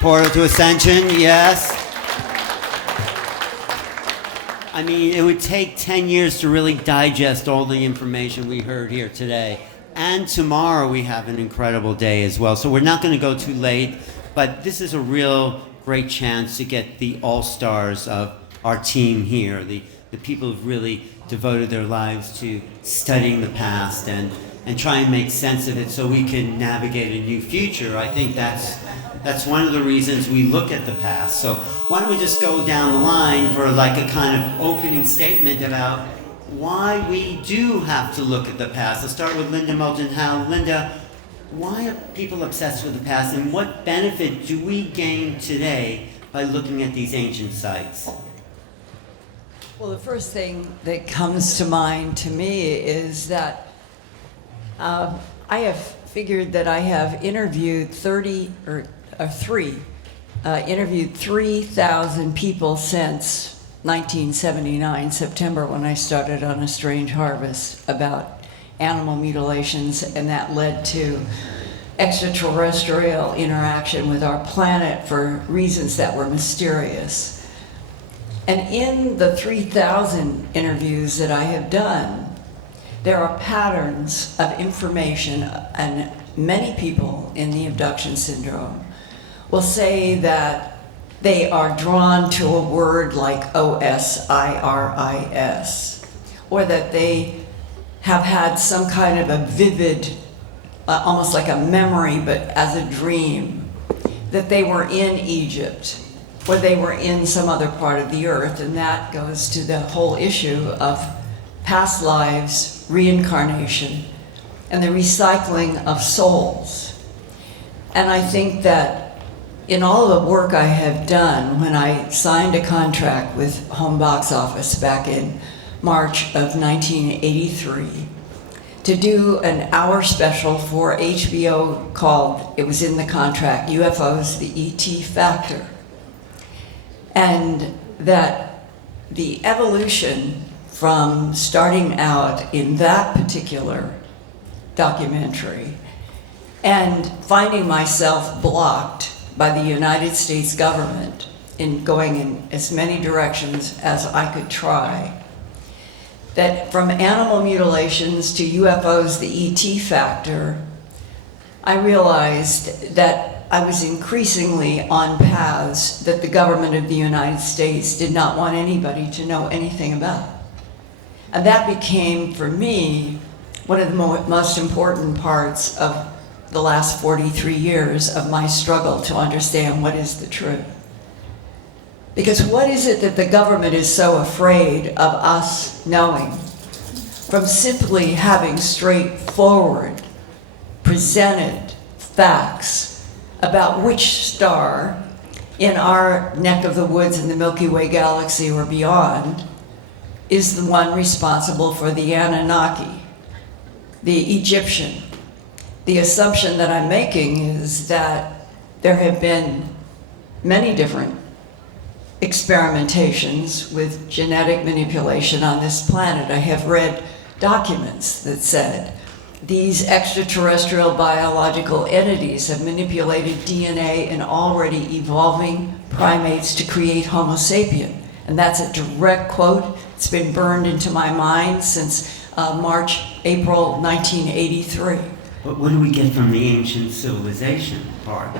Portal to Ascension, yes. I mean, it would take 10 years to really digest all the information we heard here today. And tomorrow we have an incredible day as well. So we're not going to go too late, but this is a real great chance to get the all-stars of our team here, the people who've really devoted their lives to studying the past and try and make sense of it so we can navigate a new future. I think that's one of the reasons we look at the past. So why don't we just go down the line for like a kind of opening statement about why we do have to look at the past. Let's start with Linda Moulton Howe. Linda, why are people obsessed with the past, and what benefit do we gain today by looking at these ancient sites? Well, the first thing that comes to mind to me is that I have figured that I have interviewed 3,000 people since 1979, September, when I started on A Strange Harvest about animal mutilations, and that led to extraterrestrial interaction with our planet for reasons that were mysterious. And in the 3,000 interviews that I have done, there are patterns of information, and many people in the abduction syndrome will say that they are drawn to a word like OSIRIS, or that they have had some kind of a vivid, almost like a memory, but as a dream, that they were in Egypt, or they were in some other part of the earth, and that goes to the whole issue of past lives, reincarnation, and the recycling of souls. And I think that in all the work I have done, when I signed a contract with Home Box Office back in March of 1983 to do an hour special for HBO called, it was in the contract, UFOs, the ET Factor. And that the evolution from starting out in that particular documentary and finding myself blocked by the United States government in going in as many directions as I could try, that from animal mutilations to UFOs, the ET Factor, I realized that I was increasingly on paths that the government of the United States did not want anybody to know anything about. And that became, for me, one of the most important parts of the last 43 years of my struggle to understand what is the truth. Because what is it that the government is so afraid of us knowing? From simply having straightforward, presented facts about which star in our neck of the woods in the Milky Way galaxy or beyond is the one responsible for the Anunnaki, the Egyptian. The assumption that I'm making is that there have been many different experimentations with genetic manipulation on this planet. I have read documents that said these extraterrestrial biological entities have manipulated DNA in already evolving primates to create Homo sapien. And that's a direct quote. It's been burned into my mind since April 1983. But what do we get from the ancient civilization part?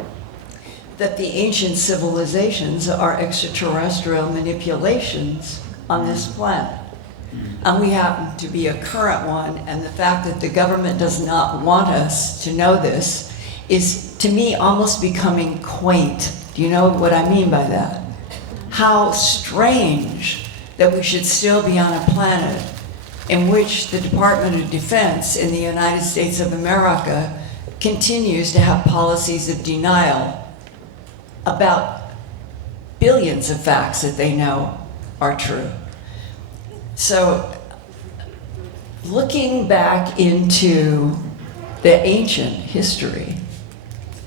That the ancient civilizations are extraterrestrial manipulations on this planet. And we happen to be a current one, and the fact that the government does not want us to know this is, to me, almost becoming quaint. Do you know what I mean by that? How strange that we should still be on a planet in which the Department of Defense in the United States of America continues to have policies of denial about billions of facts that they know are true. So, looking back into the ancient history,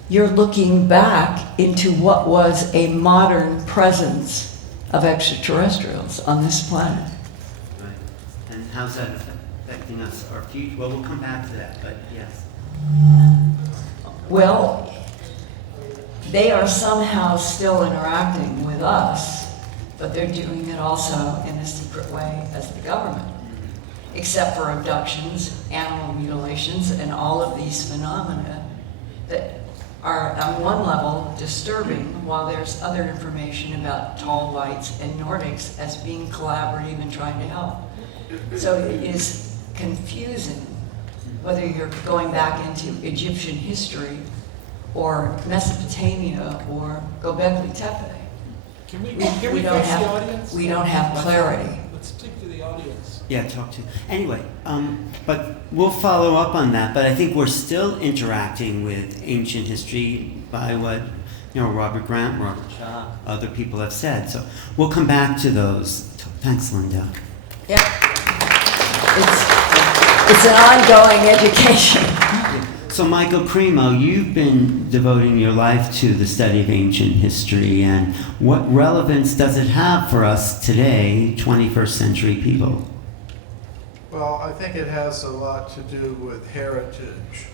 you're looking back into what was a modern presence of extraterrestrials on this planet. Right. And how's that affecting us, our future? Well, we'll come back to that, but yes. Well, they are somehow still interacting with us, but they're doing it also in a secret way as the government, except for abductions, animal mutilations, and all of these phenomena that are on one level disturbing, while there's other information about tall whites and Nordics as being collaborative and trying to help. So it is confusing whether you're going back into Egyptian history or Mesopotamia or Göbekli Tepe. Can we We face don't the have, audience? we don't have clarity. Let's speak to the audience. Yeah, talk to. Anyway, but we'll follow up on that. But I think we're still interacting with ancient history by what Robert Grant, Robert Schoch, other people have said. So we'll come back to those. Thanks, Linda. Yeah. It's an ongoing education. So, Michael Cremo, you've been devoting your life to the study of ancient history, and what relevance does it have for us today, 21st century people? Well, I think it has a lot to do with heritage.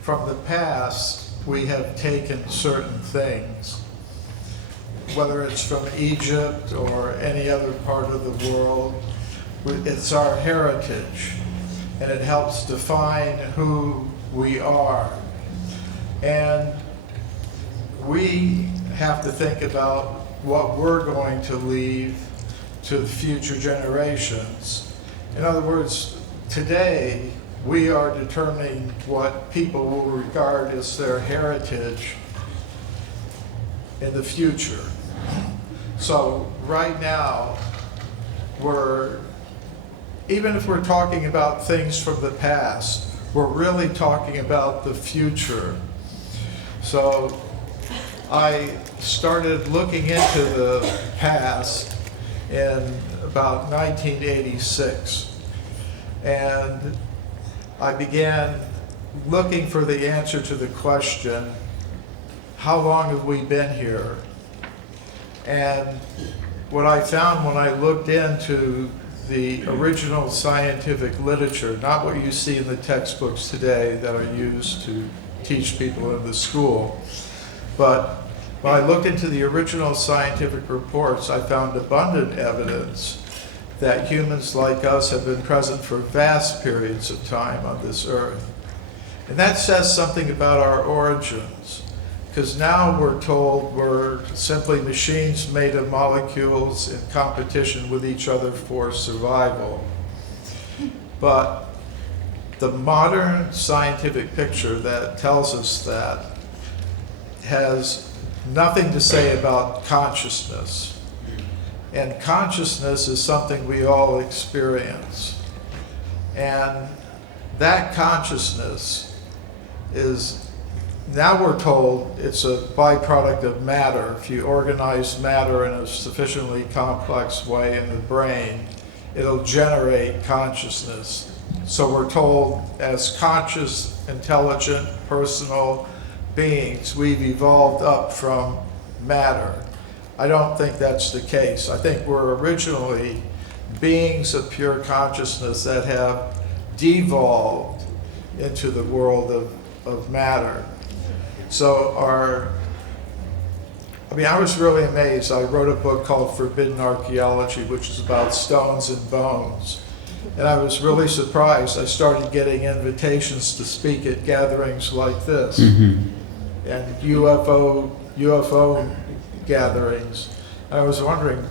From the past, we have taken certain things, whether it's from Egypt or any other part of the world. It's our heritage, and it helps define who we are. And we have to think about what we're going to leave to future generations. In other words, today we are determining what people will regard as their heritage in the future. So right now, even if we're talking about things from the past, we're really talking about the future. So I started looking into the past in about 1986. And I began looking for the answer to the question, how long have we been here? And what I found when I looked into the original scientific literature, not what you see in the textbooks today that are used to teach people in the school, but when I looked into the original scientific reports, I found abundant evidence that humans like us have been present for vast periods of time on this earth. And that says something about our origins, because now we're told we're simply machines made of molecules in competition with each other for survival. But the modern scientific picture that tells us that has nothing to say about consciousness. And consciousness is something we all experience. And that consciousness is, now we're told, it's a byproduct of matter. If you organize matter in a sufficiently complex way in the brain, it'll generate consciousness. So we're told, as conscious, intelligent, personal beings, we've evolved up from matter. I don't think that's the case. I think we're originally beings of pure consciousness that have devolved into the world of matter. So I was really amazed. I wrote a book called Forbidden Archaeology, which is about stones and bones. And I was really surprised. I started getting invitations to speak at gatherings like this, and UFO gatherings. And I was wondering,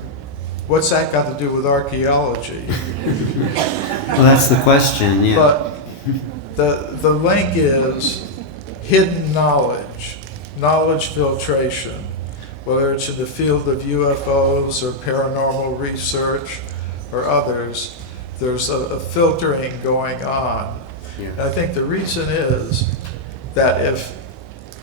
what's that got to do with archaeology? Well, that's the question, yeah. But the link is hidden knowledge, knowledge filtration, whether it's in the field of UFOs or paranormal research or others. There's a filtering going on. Yeah. And I think the reason is that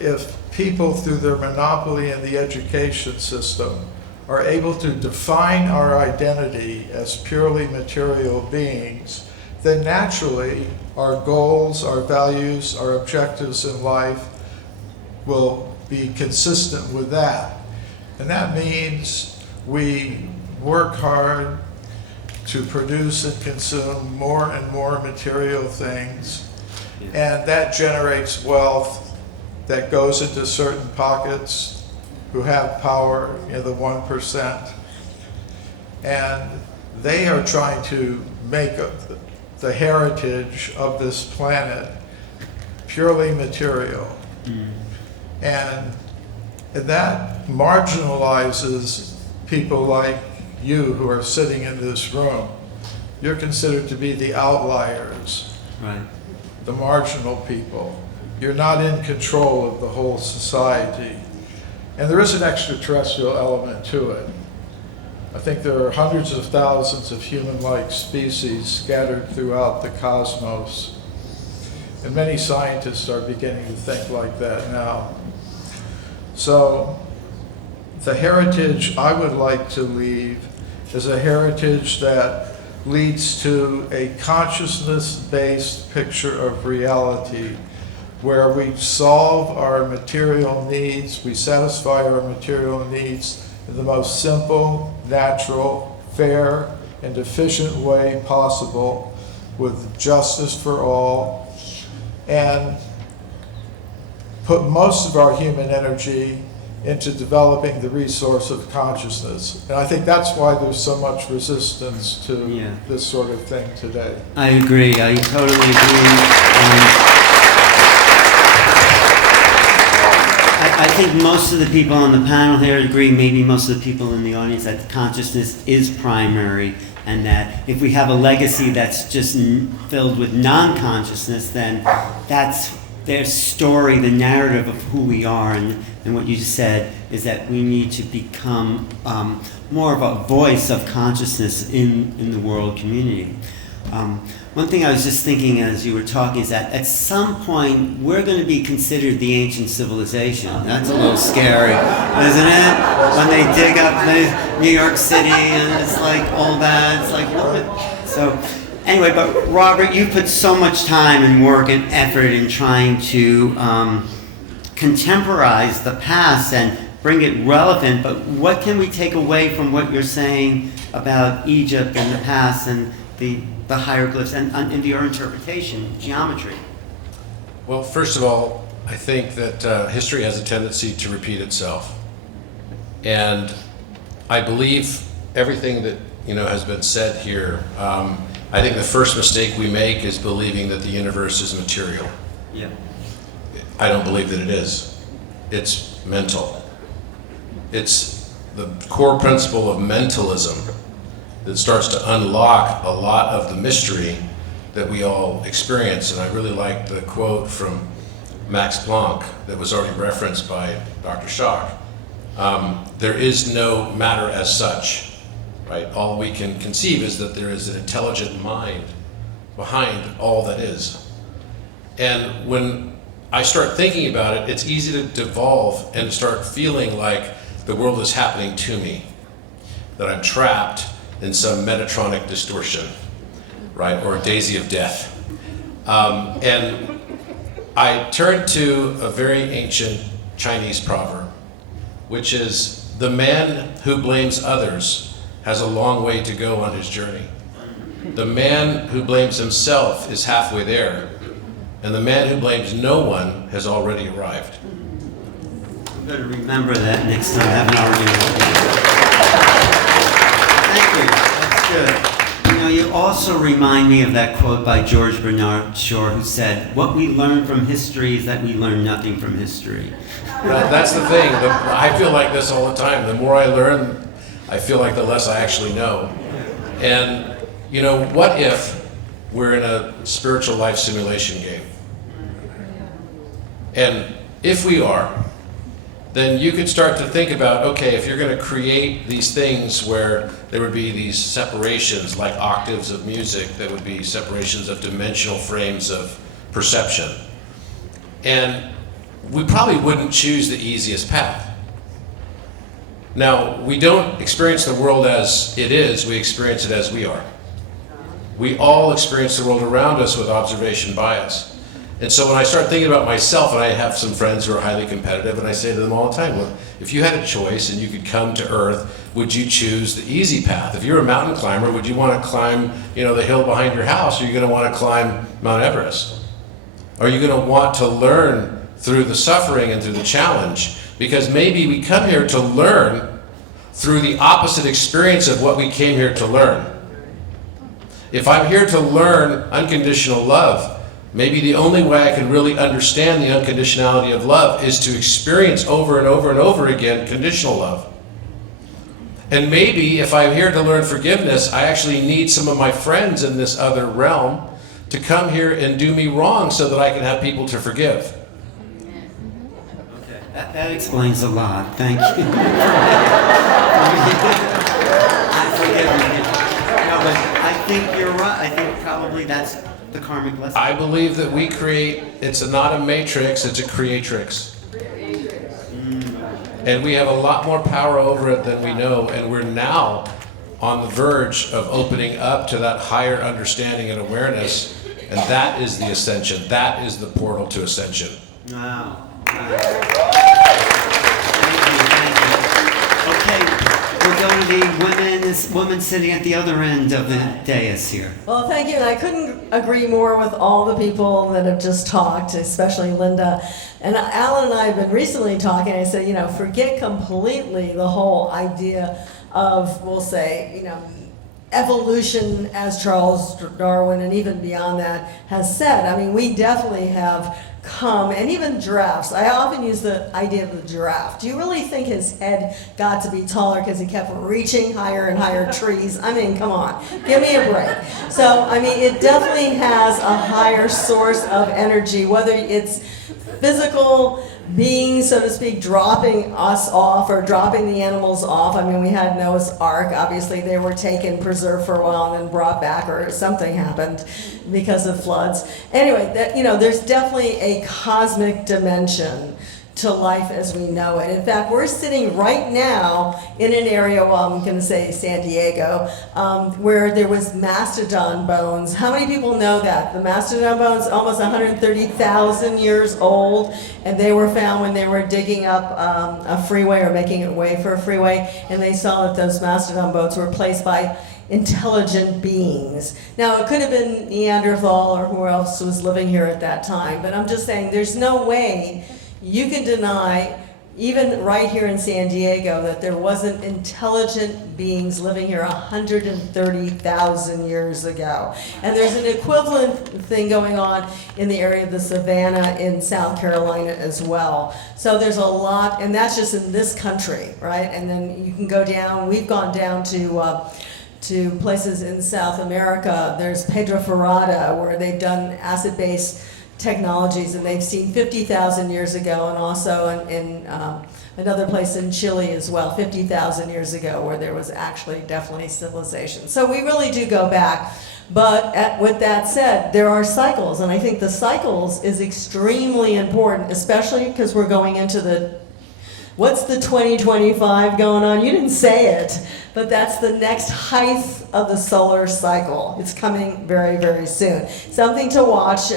if people, through their monopoly in the education system, are able to define our identity as purely material beings, then naturally our goals, our values, our objectives in life will be consistent with that. And that means we work hard to produce and consume more and more material things, and that generates wealth that goes into certain pockets who have power, the 1%. And they are trying to make the heritage of this planet purely material. And that marginalizes people like you who are sitting in this room. You're considered to be the outliers, Right. the marginal people. You're not in control of the whole society. And there is an extraterrestrial element to it. I think there are hundreds of thousands of human-like species scattered throughout the cosmos. And many scientists are beginning to think like that now. So the heritage I would like to leave is a heritage that leads to a consciousness-based picture of reality, where we solve our material needs, we satisfy our material needs in the most simple, natural, fair, and efficient way possible, with justice for all, and put most of our human energy into developing the resource of consciousness. And I think that's why there's so much resistance to this sort of thing today. I agree. I totally agree. I think most of the people on the panel here agree, maybe most of the people in the audience, that consciousness is primary, and that if we have a legacy that's just filled with non-consciousness, then that's their story, the narrative of who we are. And what you said is that we need to become more of a voice of consciousness in the world community. One thing I was just thinking as you were talking is that at some point we're going to be considered the ancient civilization. That's a little scary, isn't it? When they dig up New York City and it's like all that, it's like what? So anyway, but Robert, you put so much time and work and effort in trying to contemporize the past and bring it relevant, but what can we take away from what you're saying about Egypt and the past and the hieroglyphs and your interpretation, geometry? Well, first of all, I think that history has a tendency to repeat itself. And I believe everything that has been said here. I think the first mistake we make is believing that the universe is material. Yeah. I don't believe that it is. It's mental. It's the core principle of mentalism that starts to unlock a lot of the mystery that we all experience. And I really like the quote from Max Planck that was already referenced by Dr. Schoch. There is no matter as such, right? All we can conceive is that there is an intelligent mind behind all that is. And when I start thinking about it, it's easy to devolve and start feeling like the world is happening to me, that I'm trapped in some Metatronic distortion, right, or a daisy of death. And I turned to a very ancient Chinese proverb, which is, the man who blames others has a long way to go on his journey. The man who blames himself is halfway there, and the man who blames no one has already arrived. I'm going to remember that next time I have an argument. Thank you. That's good. You also remind me of that quote by George Bernard Shaw, who said, "What we learn from history is that we learn nothing from history." That's the thing. I feel like this all the time. The more I learn, I feel like the less I actually know. And, what if we're in a spiritual life simulation game? And if we are, then you could start to think about, okay, if you're going to create these things where there would be these separations, like octaves of music, that would be separations of dimensional frames of perception. And we probably wouldn't choose the easiest path. Now, we don't experience the world as it is, we experience it as we are. We all experience the world around us with observation bias. And so when I start thinking about myself, and I have some friends who are highly competitive, and I say to them all the time, look, if you had a choice and you could come to Earth, would you choose the easy path? If you're a mountain climber, would you want to climb, the hill behind your house, or are you going to want to climb Mount Everest? Are you going to want to learn through the suffering and through the challenge Because maybe we come here to learn through the opposite experience of what we came here to learn. If I'm here to learn unconditional love, maybe the only way I can really understand the unconditionality of love is to experience over and over and over again conditional love. And maybe if I'm here to learn forgiveness, I actually need some of my friends in this other realm to come here and do me wrong so that I can have people to forgive. Okay, that explains a lot. Thank you. Forgive me. No, but I think you're right. I think probably that's the karmic lesson. I believe that we create, it's not a matrix, it's a creatrix. And we have a lot more power over it than we know, and we're now on the verge of opening up to that higher understanding and awareness, and that is the ascension. That is the portal to ascension. Wow. Thank you. Okay, we'll go to the woman sitting at the other end of the dais here. Well, thank you. And I couldn't agree more with all the people that have just talked, especially Linda. And Alan and I have been recently talking. I said, forget completely the whole idea of, we'll say, evolution, as Charles Darwin and even beyond that has said. I mean, we definitely have come, and even giraffes. I often use the idea of the giraffe. Do you really think his head got to be taller because he kept reaching higher and higher trees? I mean, come on, give me a break. So, I mean, it definitely has a higher source of energy, whether it's physical beings, so to speak, dropping us off or dropping the animals off. I mean, we had Noah's Ark. Obviously, they were taken, preserved for a while, and then brought back, or something happened because of floods. Anyway, there's definitely a cosmic dimension to life as we know it. In fact, we're sitting right now in an area, well, I'm going to say San Diego, where there was mastodon bones. How many people know that? The mastodon bones, almost 130,000 years old, and they were found when they were digging up a freeway or making a way for a freeway, and they saw that those mastodon bones were placed by intelligent beings. Now, it could have been Neanderthal or who else was living here at that time, but I'm just saying there's no way you can deny, even right here in San Diego, that there wasn't intelligent beings living here 130,000 years ago. And there's an equivalent thing going on in the area of the Savannah in South Carolina as well. So there's a lot, and that's just in this country, right? And then you can go down, we've gone down to places in South America. There's Pedro Ferrada, where they've done acid-based technologies, and they've seen 50,000 years ago, and also in another place in Chile as well, 50,000 years ago, where there was actually definitely civilization. So we really do go back. But with that said, there are cycles, and I think the cycles is extremely important, especially because we're going into what's the 2025 going on? You didn't say it, but that's the next height of the solar cycle. It's coming very, very soon. Something to watch.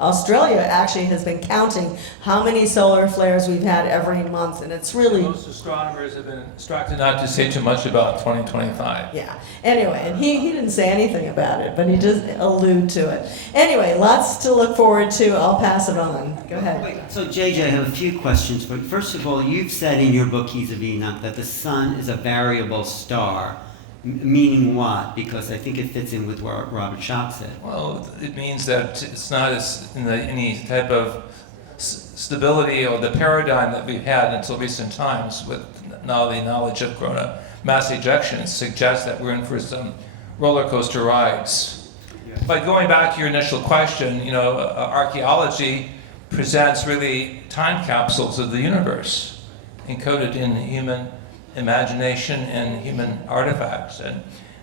Australia actually has been counting how many solar flares we've had every month, and it's really... Most astronomers have been instructed not to say too much about 2025. Yeah. Anyway, and he didn't say anything about it, but he just alluded to it. Anyway, lots to look forward to. I'll pass it on. Go ahead. Wait, so JJ, I have a few questions for you. First of all, you've said in your book, Keys of Enoch, that the sun is a variable star. Meaning what? Because I think it fits in with what Robert Schoch said. Well, it means that it's not any type of stability or the paradigm that we've had until recent times with now the knowledge of corona mass ejections suggests that we're in for some roller coaster rides. Yes. But going back to your initial question, archaeology presents really time capsules of the universe encoded in human imagination and human artifacts. And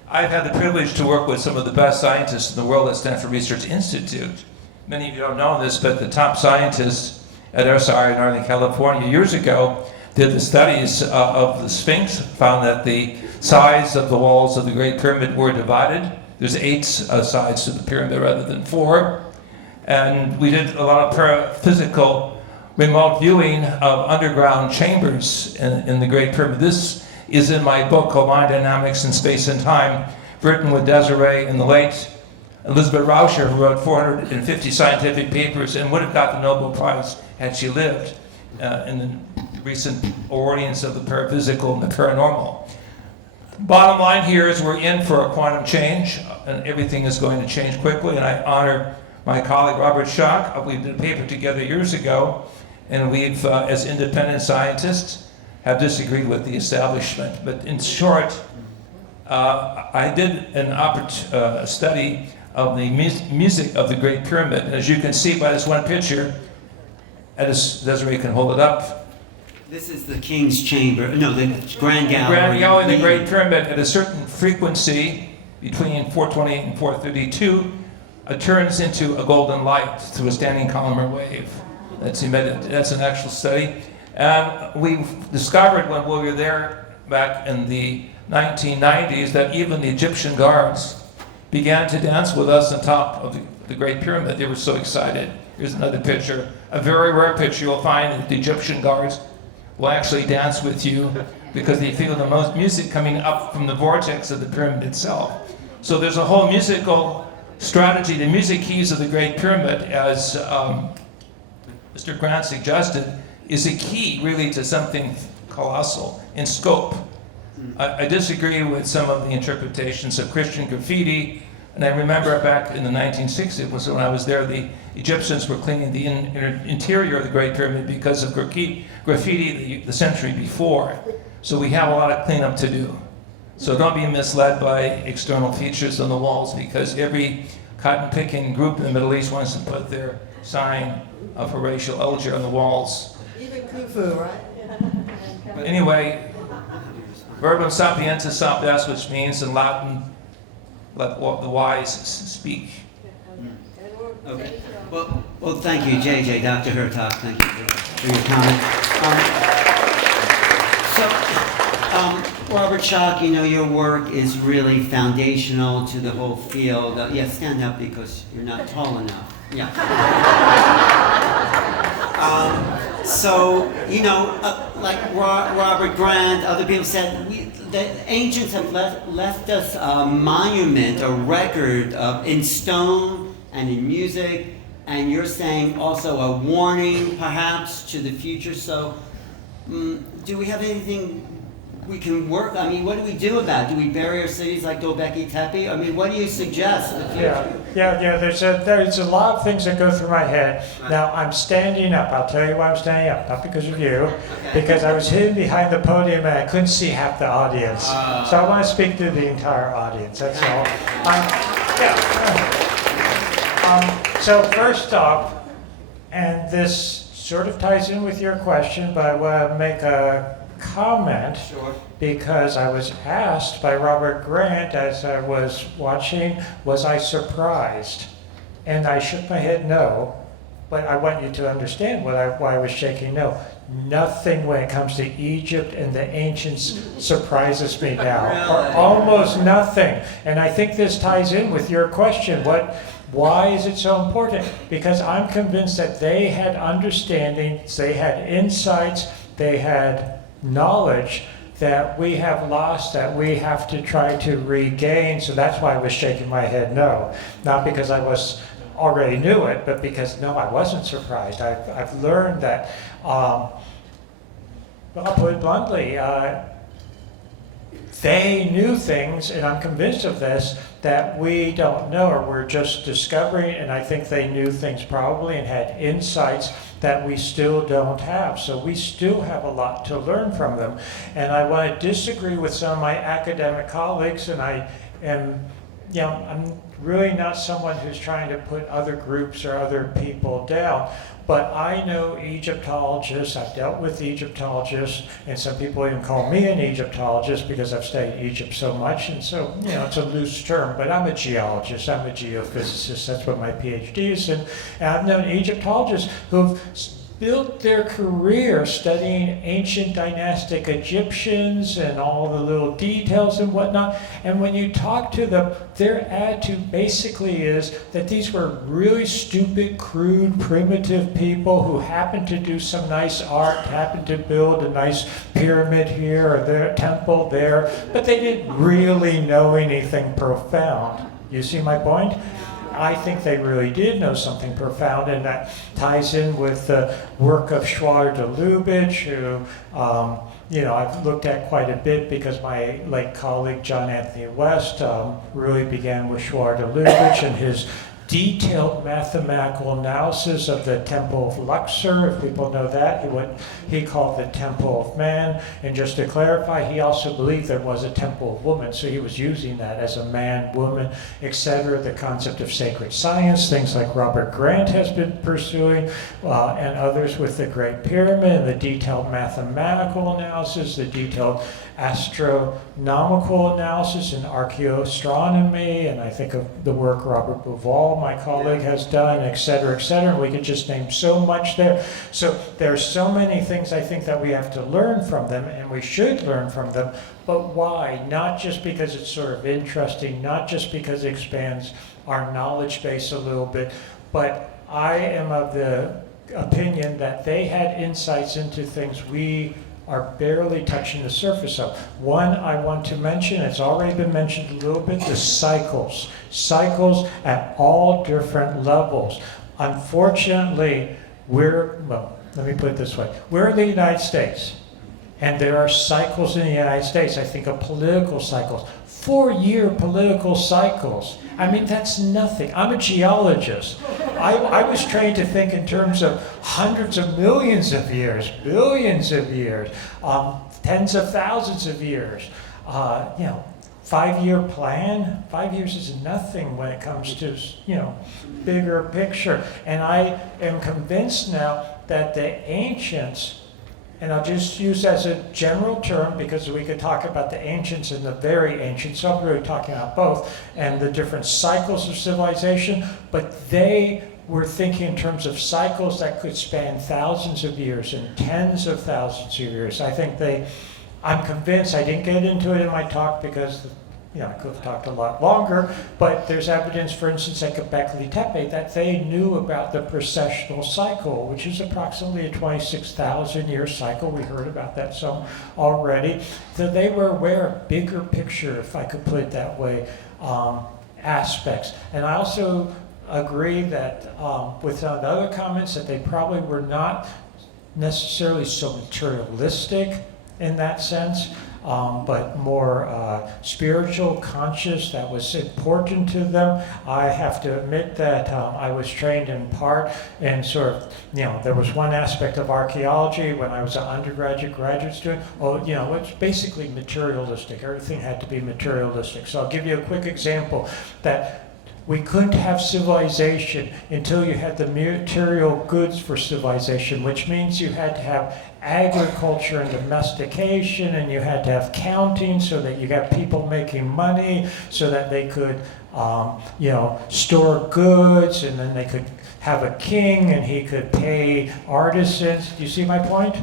I've had the privilege to work with some of the best scientists in the world at Stanford Research Institute. Many of you don't know this, but the top scientists at SR in Northern California years ago did the studies of the Sphinx, found that the sides of the walls of the Great Pyramid were divided. There's 8 sides to the pyramid rather than 4. And we did a lot of paraphysical remote viewing of underground chambers in the Great Pyramid. This is in my book called Mind Dynamics in Space and Time, written with Desiree and the late Elizabeth Rauscher, who wrote 450 scientific papers and would have got the Nobel Prize had she lived in the recent orients of the paraphysical and the paranormal. Bottom line here is we're in for a quantum change, and everything is going to change quickly, and I honor my colleague Robert Schoch. We did a paper together years ago, and we've, as independent scientists, have disagreed with the establishment. But in short, I did a study of the music of the Great Pyramid. And as you can see by this one picture, Desiree can hold it up. This is the King's Chamber, no, the Grand Gallery. Grand Gallery, the Great Pyramid, at a certain frequency between 428 and 432, turns into a golden light through a standing column or wave. That's emitted. That's an actual study. And we discovered when we were there back in the 1990s that even the Egyptian guards began to dance with us on top of the Great Pyramid. They were so excited. Here's another picture, a very rare picture. You'll find that the Egyptian guards will actually dance with you because they feel the most music coming up from the vortex of the pyramid itself. So there's a whole musical strategy. The music keys of the Great Pyramid, as Mr. Grant suggested, is a key really to something colossal in scope. I disagree with some of the interpretations of Christian graffiti, and I remember back in the 1960s was when I was there, the Egyptians were cleaning the interior of the Great Pyramid because of graffiti the century before. So we have a lot of cleanup to do. So don't be misled by external features on the walls, because every cotton-picking group in the Middle East wants to put their sign of Horatio Alger on the walls. Even Khufu, right? But anyway, verbum sapientis sapes, which means in Latin, let the wise speak. Okay. Well, thank you, JJ, Dr. Hurtak. Thank you for your comment. Robert Schoch, you know, your work is really foundational to the whole field. Yeah, stand up because you're not tall enough. Yeah. So, you know, like Robert Grant, other people said, the ancients have left us a monument, a record in stone and in music, and you're saying also a warning, perhaps, to the future. So, do we have anything we can work? I mean, what do we do about it? Do we bury our cities like Göbekli Tepe? I mean, what do you suggest for the future? Yeah. There's a lot of things that go through my head. Now I'm standing up. I'll tell you why I'm standing up. Not because of you, because I was hidden behind the podium and I couldn't see half the audience. So I want to speak to the entire audience. That's all. So first off, and this sort of ties in with your question, but I want to make a comment. Sure. Because I was asked by Robert Grant as I was watching, was I surprised? And I shook my head no, but I want you to understand why I was shaking no. Nothing when it comes to Egypt and the ancients surprises me now, or almost nothing. And I think this ties in with your question, why is it so important? Because I'm convinced that they had understandings, they had insights, they had knowledge that we have lost, that we have to try to regain. So that's why I was shaking my head no. Not because I already knew it, but because no, I wasn't surprised. I've learned that, well, I'll put it bluntly, they knew things, and I'm convinced of this, that we don't know, or we're just discovering, and I think they knew things probably and had insights that we still don't have. So we still have a lot to learn from them. And I want to disagree with some of my academic colleagues, and I am, you know, I'm really not someone who's trying to put other groups or other people down. But I know Egyptologists, I've dealt with Egyptologists, and some people even call me an Egyptologist because I've studied Egypt so much, and so, you know, it's a loose term, but I'm a geologist, I'm a geophysicist, that's what my PhD is, and I've known Egyptologists who've built their career studying ancient dynastic Egyptians and all the little details and whatnot. And when you talk to them, their attitude basically is that these were really stupid, crude, primitive people who happened to do some nice art, happened to build a nice pyramid here or their temple there, but they didn't really know anything profound. You see my point? I think they really did know something profound, and that ties in with the work of Schwager de Lubitsch, who I've looked at quite a bit because my late colleague John Anthony West really began with Schwager de Lubitsch and his detailed mathematical analysis of the Temple of Luxor, if people know that, what he called the Temple of Man. And just to clarify, he also believed there was a Temple of Woman, so he was using that as a man, woman, etc. The concept of sacred science, things like Robert Grant has been pursuing, and others with the Great Pyramid, and the detailed mathematical analysis, the detailed astronomical analysis and archaeoastronomy, and I think of the work Robert Bauval, my colleague, has done, et cetera, and we could just name so much there. So there's so many things I think that we have to learn from them, and we should learn from them, but why? Not just because it's sort of interesting, not just because it expands our knowledge base a little bit, but I am of the opinion that they had insights into things we are barely touching the surface of. One I want to mention, it's already been mentioned a little bit, the cycles. Cycles at all different levels. Unfortunately, let me put it this way. We're in the United States, and there are cycles in the United States. I think of political cycles, 4-year political cycles. I mean, that's nothing. I'm a geologist. I was trained to think in terms of hundreds of millions of years, billions of years, tens of thousands of years. 5-year plan, 5 years is nothing when it comes to, bigger picture. And I am convinced now that the ancients, and I'll just use as a general term because we could talk about the ancients and the very ancient, so I'm really talking about both, and the different cycles of civilization, but they were thinking in terms of cycles that could span thousands of years and tens of thousands of years. I'm convinced, I didn't get into it in my talk because I could have talked a lot longer, but there's evidence, for instance, at Göbekli Tepe that they knew about the precessional cycle, which is approximately a 26,000-year cycle. We heard about that some already. So they were aware of bigger picture, if I could put it that way, aspects. And I also agree that with some of the other comments that they probably were not necessarily so materialistic in that sense, but more spiritual, conscious. That was important to them. I have to admit that I was trained in part in sort of, there was one aspect of archaeology when I was an undergraduate, graduate student. It's basically materialistic. Everything had to be materialistic. So I'll give you a quick example that we couldn't have civilization until you had the material goods for civilization, which means you had to have agriculture and domestication, and you had to have counting so that you got people making money so that they could store goods, and then they could have a king and he could pay artisans. Do you see my point?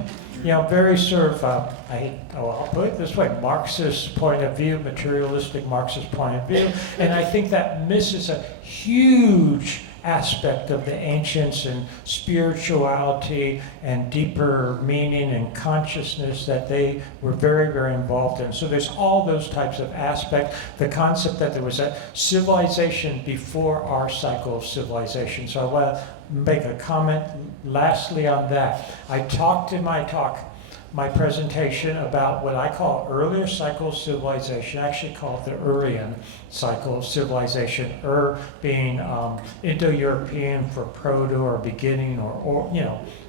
Very sort of, I'll put it this way, Marxist point of view, materialistic Marxist point of view. And I think that misses a huge aspect of the ancients and spirituality and deeper meaning and consciousness that they were very, very involved in. So there's all those types of aspects. The concept that there was a civilization before our cycle of civilization. So I want to make a comment lastly on that. I talked in my presentation about what I call earlier cycle of civilization. I actually call it the Urian cycle of civilization, being Indo-European for proto or beginning or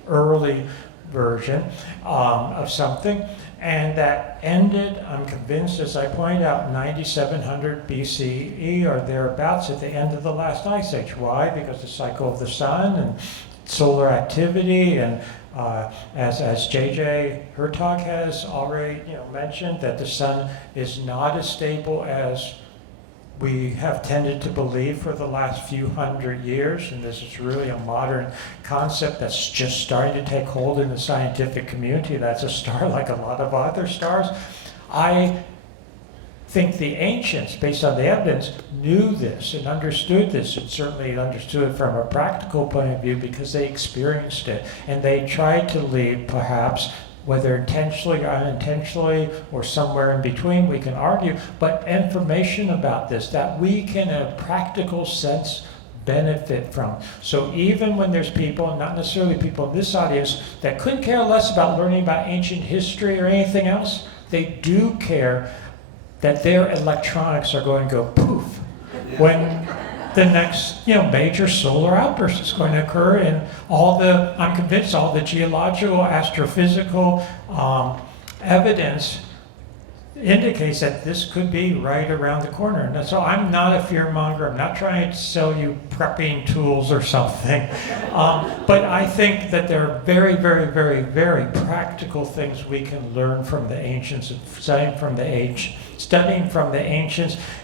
early version of something. And that ended, I'm convinced, as I pointed out, 9700 BCE or thereabouts at the end of the last ice age. Why? Because the cycle of the sun and solar activity, and as J.J. Hurtak has already mentioned, that the sun is not as stable as we have tended to believe for the last few hundred years, and this is really a modern concept that's just starting to take hold in the scientific community. That's a star like a lot of other stars. I think the ancients, based on the evidence, knew this and understood this, and certainly understood it from a practical point of view because they experienced it, and they tried to leave, perhaps, whether intentionally or unintentionally or somewhere in between, we can argue, but information about this that we can, in a practical sense, benefit from. So even when there's people, not necessarily people in this audience, that couldn't care less about learning about ancient history or anything else, they do care that their electronics are going to go poof when the next major solar outburst is going to occur, and I'm convinced all the geological, astrophysical evidence indicates that this could be right around the corner. And so I'm not a fear monger. I'm not trying to sell you prepping tools or something. But I think that there are very, very, very, very practical things we can learn from the ancients, studying from the ancients.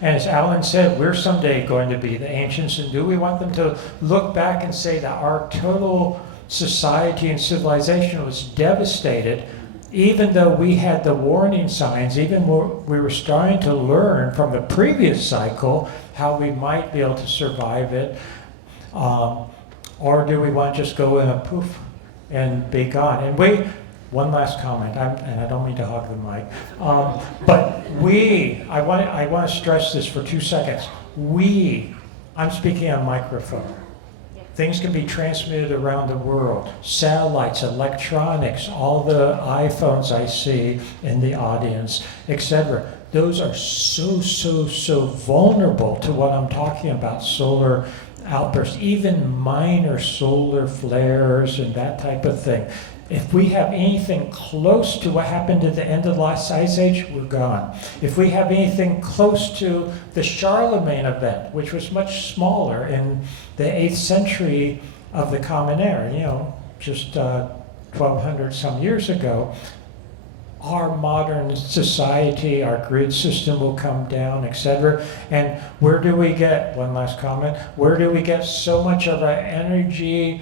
And as Alan said, we're someday going to be the ancients. And do we want them to look back and say that our total society and civilization was devastated, even though we had the warning signs, even we were starting to learn from the previous cycle how we might be able to survive it? Or do we want to just go in a poof and be gone? And one last comment, and I don't mean to hog the mic, but I want to stress this for 2 seconds. I'm speaking on microphone. Things can be transmitted around the world. Satellites, electronics, all the iPhones I see in the audience, etc. Those are so vulnerable to what I'm talking about, solar outbursts, even minor solar flares and that type of thing. If we have anything close to what happened at the end of the last ice age, we're gone. If we have anything close to the Charlemagne event, which was much smaller in the 8th century of the Common Era, just 1,200 some years ago, our modern society, our grid system will come down, etc. And where do we get, one last comment, where do we get so much of our energy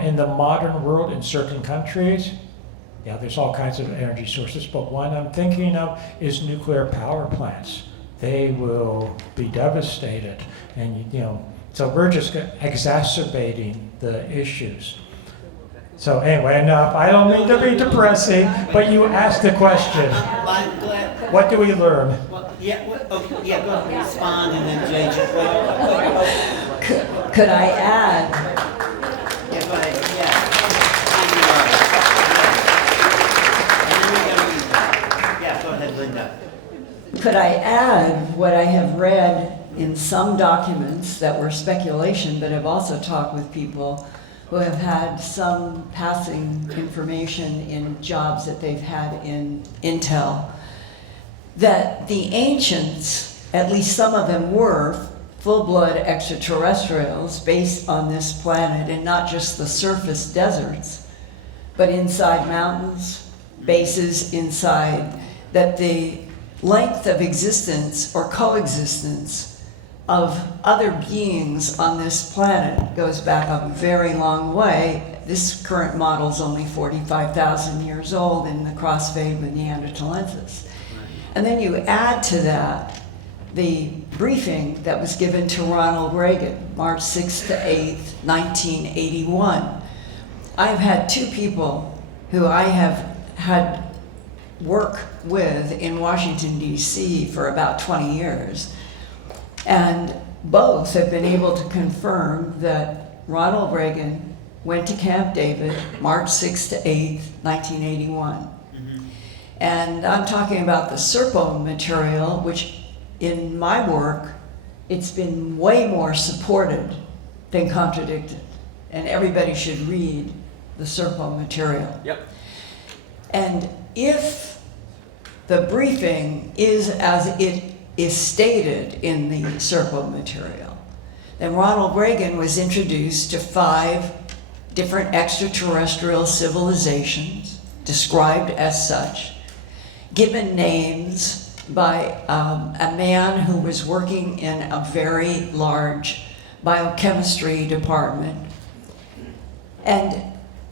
in the modern world in certain countries? Yeah, there's all kinds of energy sources, but one I'm thinking of is nuclear power plants. They will be devastated, and so we're just exacerbating the issues. So anyway, enough. I don't mean to be depressing, but you asked the question. What do we learn? Well, go ahead, respond, and then Jay. Could I add? Yeah, go ahead. Yeah, go ahead, Linda. Could I add what I have read in some documents that were speculation, but I've also talked with people who have had some passing information in jobs that they've had in Intel, that the ancients, at least some of them, were full-blood extraterrestrials based on this planet, and not just the surface deserts, but inside mountains, bases inside, that the length of existence or coexistence of other beings on this planet goes back a very long way. This current model is only 45,000 years old in the crossfade with Neanderthalensis. And then you add to that the briefing that was given to Ronald Reagan, March 6th to 8th, 1981. I've had 2 people who I have had work with in Washington, D.C. for about 20 years. And both have been able to confirm that Ronald Reagan went to Camp David March 6th to 8th, 1981. Mm-hmm. And I'm talking about the Serpo material, which in my work, it's been way more supported than contradicted. And everybody should read the Serpo material. Yep. And if the briefing is as it is stated in the Serpo material, then Ronald Reagan was introduced to 5 different extraterrestrial civilizations, described as such, given names by a man who was working in a very large biochemistry department. And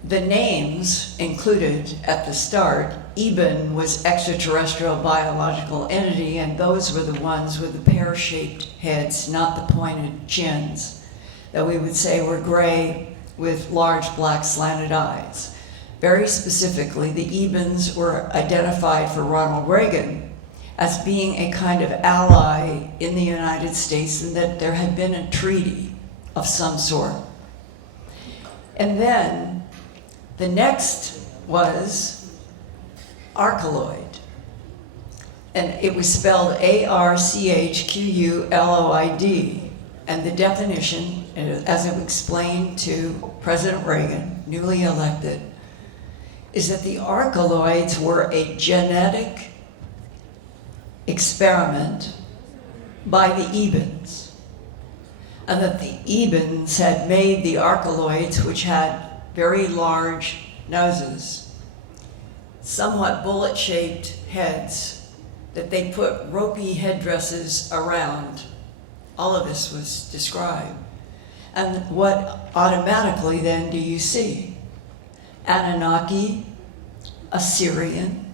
the names included at the start, Eben was extraterrestrial biological entity, and those were the ones with the pear-shaped heads, not the pointed chins, that we would say were gray with large black slanted eyes. Very specifically, the Ebens were identified for Ronald Reagan as being a kind of ally in the United States, and that there had been a treaty of some sort. And then the next was archeloid. And it was spelled A-R-C-H-Q-U-L-O-I-D. And the definition, as it was explained to President Reagan, newly elected, is that the archeloids were a genetic experiment by the Ebens. And that the Ebens had made the archeloids, which had very large noses, somewhat bullet-shaped heads, that they put ropey headdresses around. All of this was described. And what automatically then do you see? Anunnaki, Assyrian.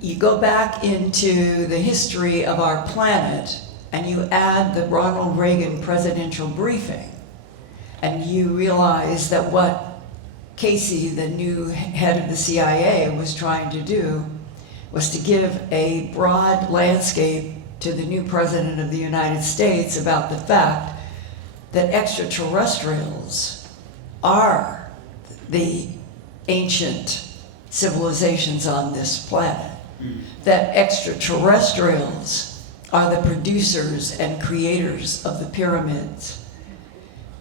You go back into the history of our planet and you add the Ronald Reagan presidential briefing, and you realize that what Casey, the new head of the CIA, was trying to do was to give a broad landscape to the new president of the United States about the fact that extraterrestrials are the ancient civilizations on this planet, that extraterrestrials are the producers and creators of the pyramids,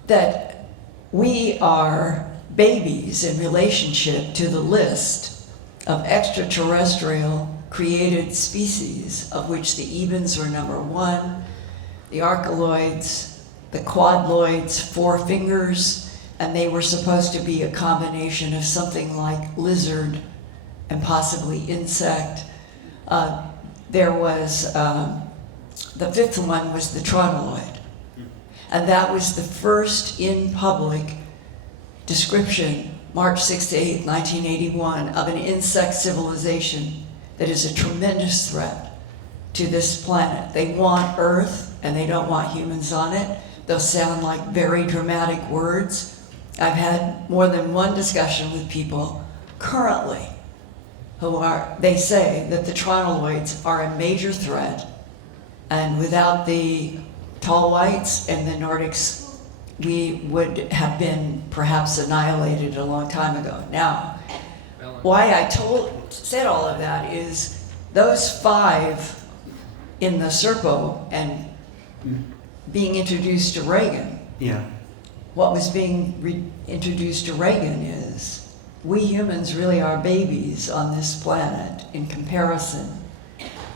that we are babies in relationship to the list of extraterrestrial created species, of which the Ebens were number one, the archeloids, the quadloids, 4 fingers, and they were supposed to be a combination of something like lizard and possibly insect. There was, the 5th one was the tronoloid. And that was the first in public description, March 6 to 8, 1981, of an insect civilization that is a tremendous threat to this planet. They want Earth and they don't want humans on it. They'll sound like very dramatic words. I've had more than one discussion with people currently they say that the tronoloids are a major threat, and without the tall whites and the Nordics, we would have been perhaps annihilated a long time ago. Now, why I said all of that is those 5 in the Serpo and being introduced to Reagan. Yeah. What was being introduced to Reagan is we humans really are babies on this planet in comparison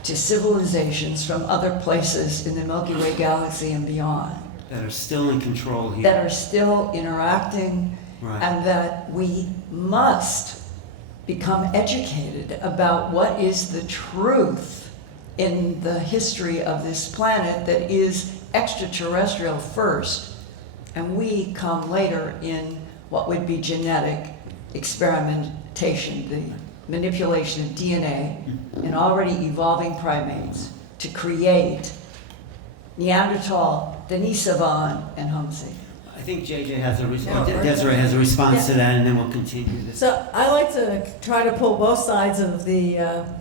to civilizations from other places in the Milky Way galaxy and beyond. That are still in control here. That are still interacting, Right. and that we must become educated about what is the truth in the history of this planet that is extraterrestrial first, and we come later in what would be genetic experimentation, the manipulation of DNA in already evolving primates to create Neanderthal, Denisovans, and Homo sapiens. I think JJ has a response. No, Desiree has a response to Yeah. that, and then we'll continue this. So I like to try to pull both sides of the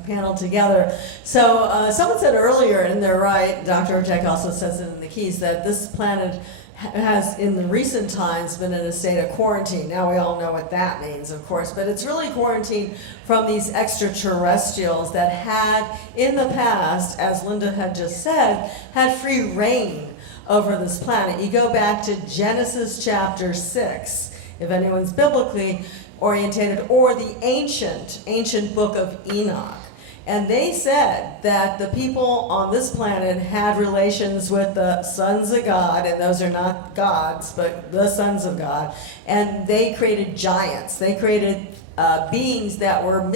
panel together. So someone said earlier, and they're right, Dr. Hurtak also says it in the keys, that this planet has in the recent times been in a state of quarantine. Now we all know what that means, of course, but it's really quarantine from these extraterrestrials that had in the past, as Linda had just said, had free reign over this planet. You go back to Genesis chapter 6, if anyone's biblically orientated, or the ancient book of Enoch. And they said that the people on this planet had relations with the sons of God, and those are not gods, but the sons of God. And they created giants. They created beings that were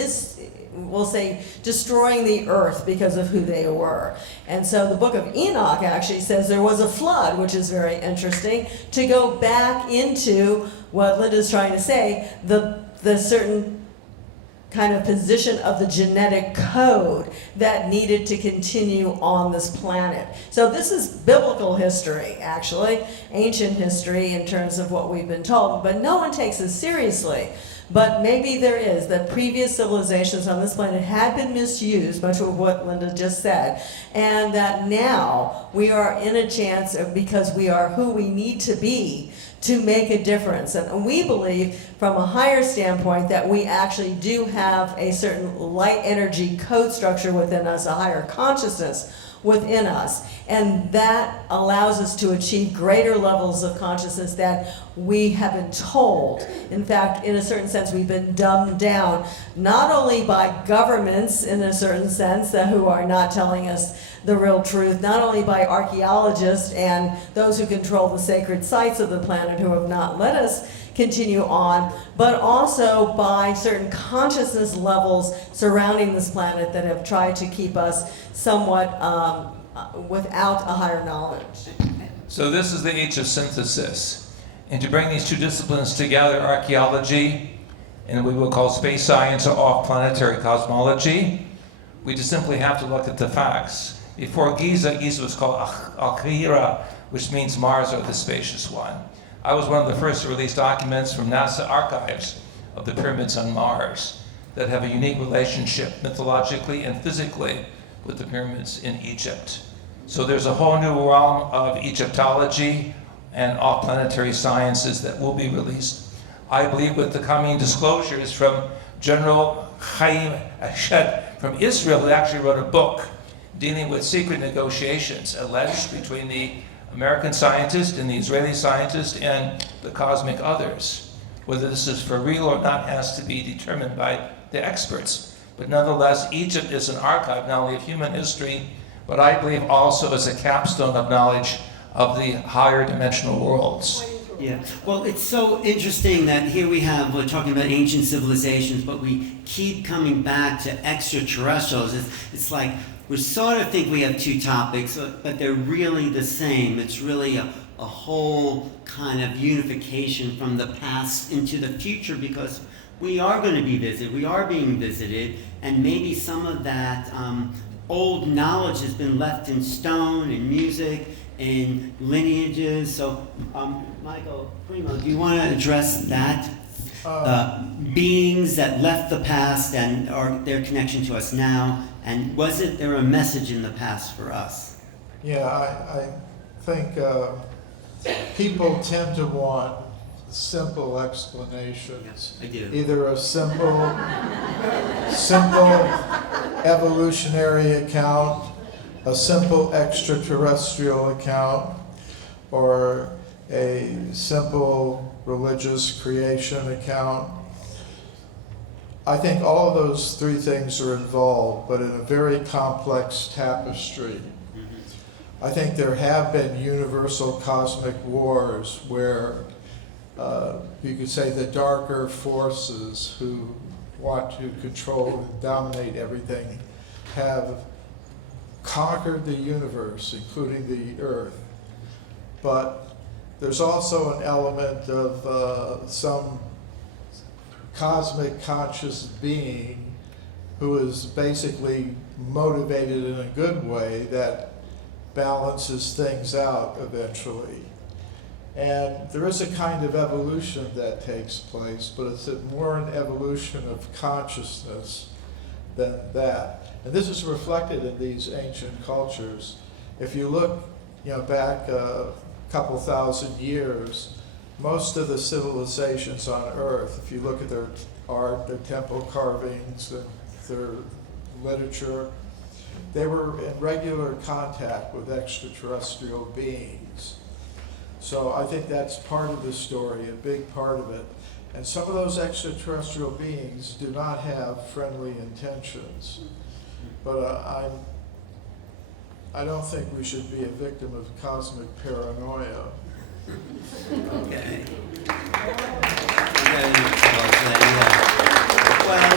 we'll say, destroying the earth because of who they were. And so the book of Enoch actually says there was a flood, which is very interesting, to go back into what Linda's trying to say, the certain kind of position of the genetic code that needed to continue on this planet. So this is biblical history, actually, ancient history in terms of what we've been told, but no one takes it seriously. But maybe there is, that previous civilizations on this planet had been misused, much of what Linda just said, and that now we are in a chance, because we are who we need to be, to make a difference. And we believe, from a higher standpoint, that we actually do have a certain light energy code structure within us, a higher consciousness within us. And that allows us to achieve greater levels of consciousness that we have been told. In fact, in a certain sense, we've been dumbed down, not only by governments, in a certain sense, who are not telling us the real truth, not only by archaeologists and those who control the sacred sites of the planet who have not let us continue on, but also by certain consciousness levels surrounding this planet that have tried to keep us somewhat without a higher knowledge. So this is the age of synthesis. And to bring these two disciplines together, archaeology and we will call space science or off-planetary cosmology, we just simply have to look at the facts. Before Giza, Giza was called Al-Qahira, which means Mars or the spacious one. I was one of the first to release documents from NASA archives of the pyramids on Mars that have a unique relationship mythologically and physically with the pyramids in Egypt. So there's a whole new realm of Egyptology and off-planetary sciences that will be released. I believe with the coming disclosures from General Chaim Ashed from Israel, who actually wrote a book dealing with secret negotiations alleged between the American scientist and the Israeli scientist and the cosmic others. Whether this is for real or not has to be determined by the experts. But nonetheless, Egypt is an archive not only of human history, but I believe also as a capstone of knowledge of the higher dimensional worlds. Yeah, well, it's so interesting that here we're talking about ancient civilizations, but we keep coming back to extraterrestrials. It's like we sort of think we have two topics, but they're really the same. It's really a whole kind of unification from the past into the future, because we are going to be visited, we are being visited, and maybe some of that old knowledge has been left in stone, in music, in lineages. So, Michael, Cremo, do you want to address that? Beings that left the past and their connection to us now, and was there a message in the past for us? Yeah, I think people tend to want simple explanations. Yes, I do. Either a simple evolutionary account, a simple extraterrestrial account, or a simple religious creation account. I think all of those three things are involved, but in a very complex tapestry. I think there have been universal cosmic wars where you could say the darker forces who want to control and dominate everything have conquered the universe, including the Earth. But there's also an element of some cosmic conscious being who is basically motivated in a good way that balances things out eventually. And there is a kind of evolution that takes place, but it's more an evolution of consciousness than that. And this is reflected in these ancient cultures. If you look, back a couple thousand years, most of the civilizations on Earth, if you look at their art, their temple carvings, their literature, they were in regular contact with extraterrestrial beings. So I think that's part of the story, a big part of it. And some of those extraterrestrial beings do not have friendly intentions. But I don't think we should be a victim of cosmic paranoia. Okay. Well,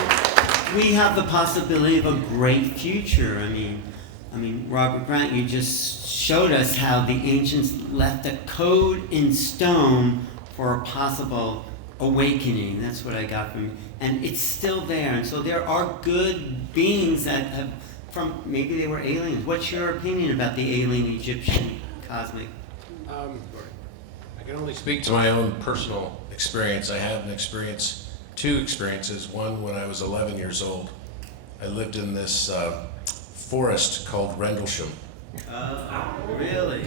we have the possibility of a great future. I mean, Robert Grant, you just showed us how the ancients left a code in stone for a possible awakening. That's what I got from you. And it's still there. And so there are good beings that have, maybe they were aliens. What's your opinion about the alien Egyptian cosmic? I can only speak to my own personal experience. I had an experience two experiences. One, when I was 11 years old, I lived in this forest called Rendlesham Really?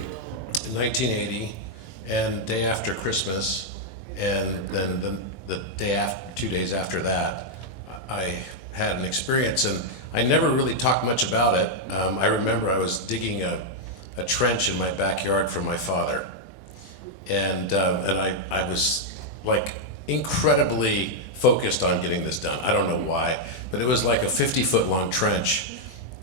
in 1980, and day after Christmas, and then the day after, 2 days after that, I had an experience, and I never really talked much about it. I remember I was digging a trench in my backyard for my father, and I was like incredibly focused on getting this done. I don't know why, but it was like a 50-foot long trench,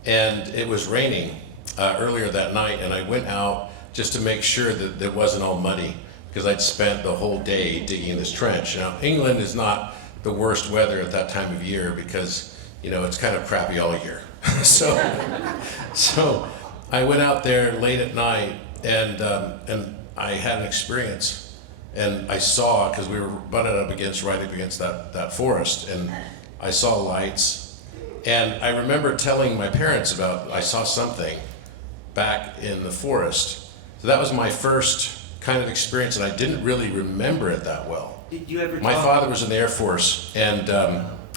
and it was raining earlier that night, and I went out just to make sure that it wasn't all muddy, because I'd spent the whole day digging this trench. Now, England is not the worst weather at that time of year because, you know, it's kind of crappy all year. So I went out there late at night, and I had an experience, and I saw, because we were butted up against, right up against that forest, and I saw lights, and I remember telling my parents about, I saw something back in the forest. So that was my first kind of experience, and I didn't really remember it that well. Did you ever My talk- father was in the Air Force, and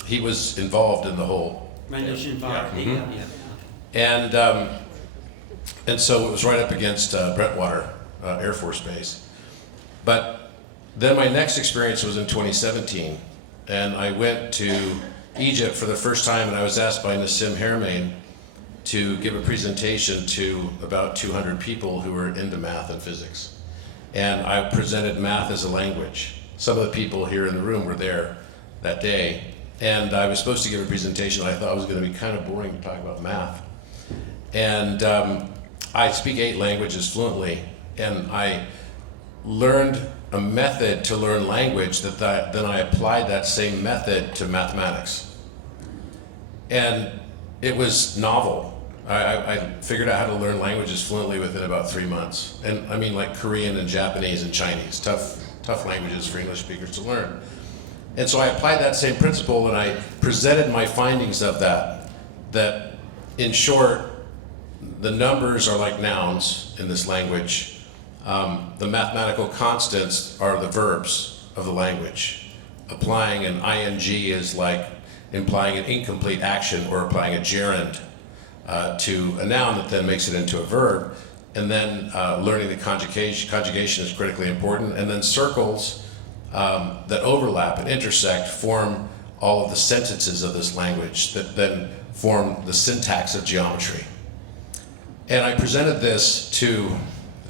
he was involved in the whole. Rendlesham Park? Yeah. Yeah. And so it was right up against Brentwater Air Force Base. But then my next experience was in 2017, and I went to Egypt for the first time, and I was asked by Nassim Haramein to give a presentation to about 200 people who were into math and physics. And I presented math as a language. Some of the people here in the room were there that day, and I was supposed to give a presentation. I thought it was going to be kind of boring to talk about math. And I speak 8 languages fluently, and I learned a method to learn language then I applied that same method to mathematics. And it was novel. I figured out how to learn languages fluently within about 3 months. And I mean, like Korean and Japanese and Chinese, tough languages for English speakers to learn. And so I applied that same principle, and I presented my findings of that in short, the numbers are like nouns in this language. The mathematical constants are the verbs of the language. Applying an ing is like implying an incomplete action or applying a gerund to a noun that then makes it into a verb. And then learning the conjugation is critically important. And then circles that overlap and intersect form all of the sentences of this language that then form the syntax of geometry. And I presented this to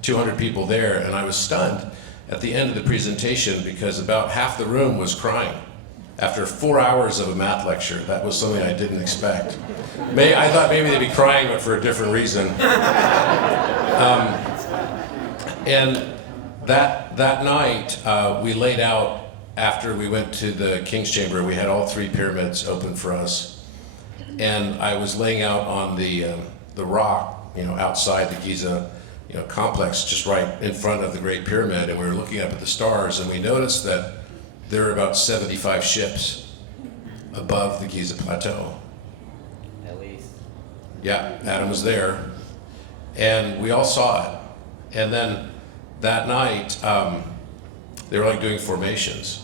200 people there, and I was stunned at the end of the presentation because about half the room was crying. After 4 hours of a math lecture, that was something I didn't expect. I thought maybe they'd be crying, but for a different reason. And that night, we laid out, after we went to the King's Chamber, we had all 3 pyramids open for us. And I was laying out on the rock, outside the Giza, complex, just right in front of the Great Pyramid, and we were looking up at the stars, and we noticed that there were about 75 ships above the Giza Plateau. At least. Yeah, Adam was there, and we all saw it. And then that night, they were like doing formations.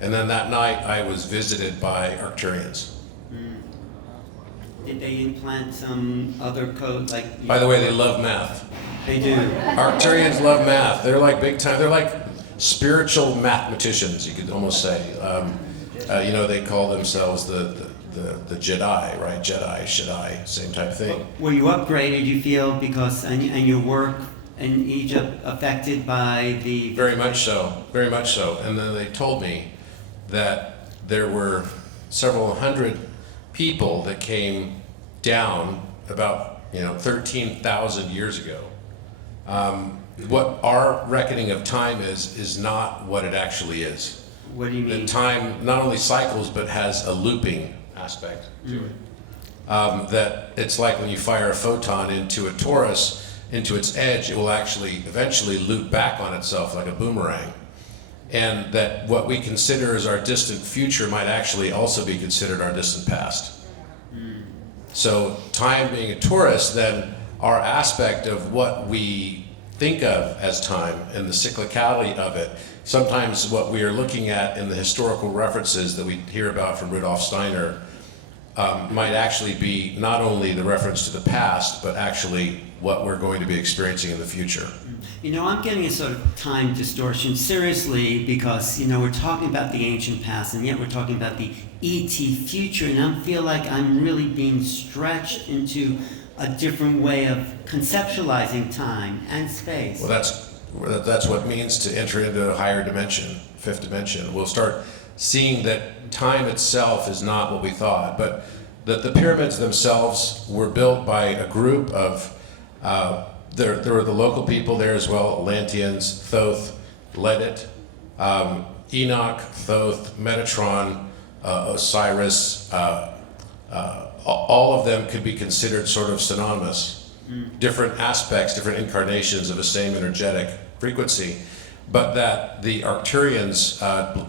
And then that night, I was visited by Arcturians. Did they implant some other code like? By the way, they love math. They do. Arcturians love math. They're like big time. They're like spiritual mathematicians, you could almost say. They call themselves the Jedi, right? Jedi, Shaddai, same type thing. Were you upgraded, you feel, because and your work in Egypt affected by the? Very much so, very much so. And then they told me that there were several hundred people that came down about 13,000 years ago. What our reckoning of time is not what it actually is. What do you mean? The time not only cycles but has a looping aspect to it. That it's like when you fire a photon into a torus, into its edge, it will actually eventually loop back on itself like a boomerang. And that what we consider as our distant future might actually also be considered our distant past. So time being a torus, then our aspect of what we think of as time and the cyclicality of it. Sometimes what we are looking at in the historical references that we hear about from Rudolf Steiner might actually be not only the reference to the past, but actually what we're going to be experiencing in the future. You know, I'm getting a sort of time distortion seriously because, you know, we're talking about the ancient past and yet we're talking about the ET future, and I feel like I'm really being stretched into a different way of conceptualizing time and space. Well, that's what it means to enter into a higher dimension, fifth dimension. We'll start seeing that time itself is not what we thought, but that the pyramids themselves were built by a group of, there were the local people there as well, Atlanteans, Thoth, Ledet, Enoch, Thoth, Metatron, Osiris, all of them could be considered sort of synonymous. Different aspects, different incarnations of the same energetic frequency, but that the Arcturians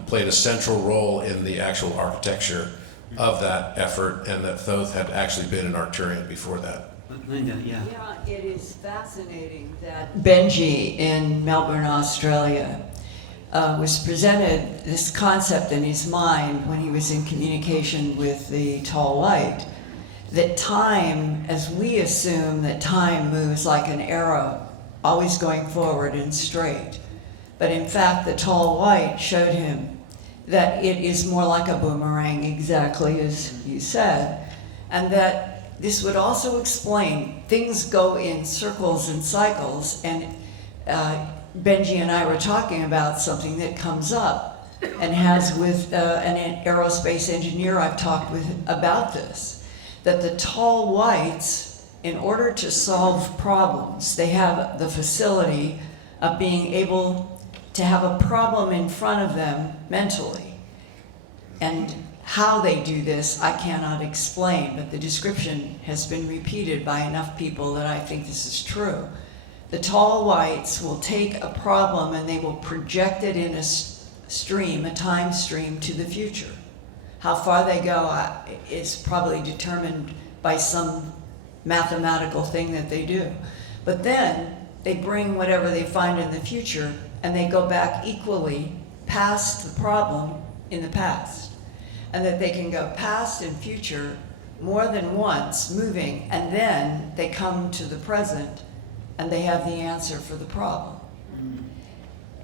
played a central role in the actual architecture of that effort, and that Thoth had actually been an Arcturian before that. Linda, yeah. Yeah, it is fascinating that Benji in Melbourne, Australia, was presented this concept in his mind when he was in communication with the tall light, that time, as we assume that time moves like an arrow, always going forward and straight. But in fact, the tall light showed him that it is more like a boomerang, exactly as you said, and that this would also explain things go in circles and cycles, and Benji and I were talking about something that comes up and has with an aerospace engineer I've talked with about this, that the tall whites, in order to solve problems, they have the facility of being able to have a problem in front of them mentally. And how they do this, I cannot explain, but the description has been repeated by enough people that I think this is true. The tall whites will take a problem and they will project it in a stream, a time stream, to the future. How far they go is probably determined by some mathematical thing that they do. But then they bring whatever they find in the future and they go back equally past the problem in the past. And that they can go past and future more than once, moving, and then they come to the present and they have the answer for the problem.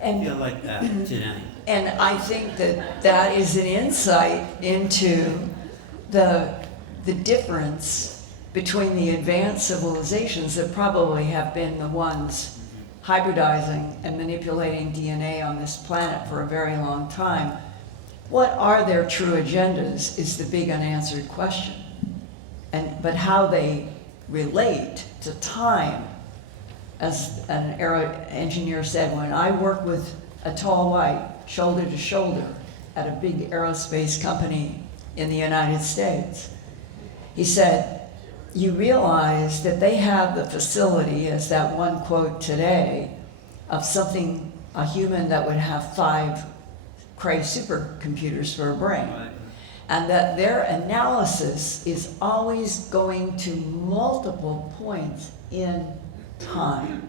I feel like that today. And I think that that is an insight into the difference between the advanced civilizations that probably have been the ones hybridizing and manipulating DNA on this planet for a very long time. What are their true agendas is the big unanswered question. But how they relate to time, as an aero engineer said, when I work with a tall white, shoulder to shoulder, at a big aerospace company in the United States, he said, you realize that they have the facility, as that one quote today, of something, a human that would have 5 Cray supercomputers for a brain. Right. And that their analysis is always going to multiple points in time.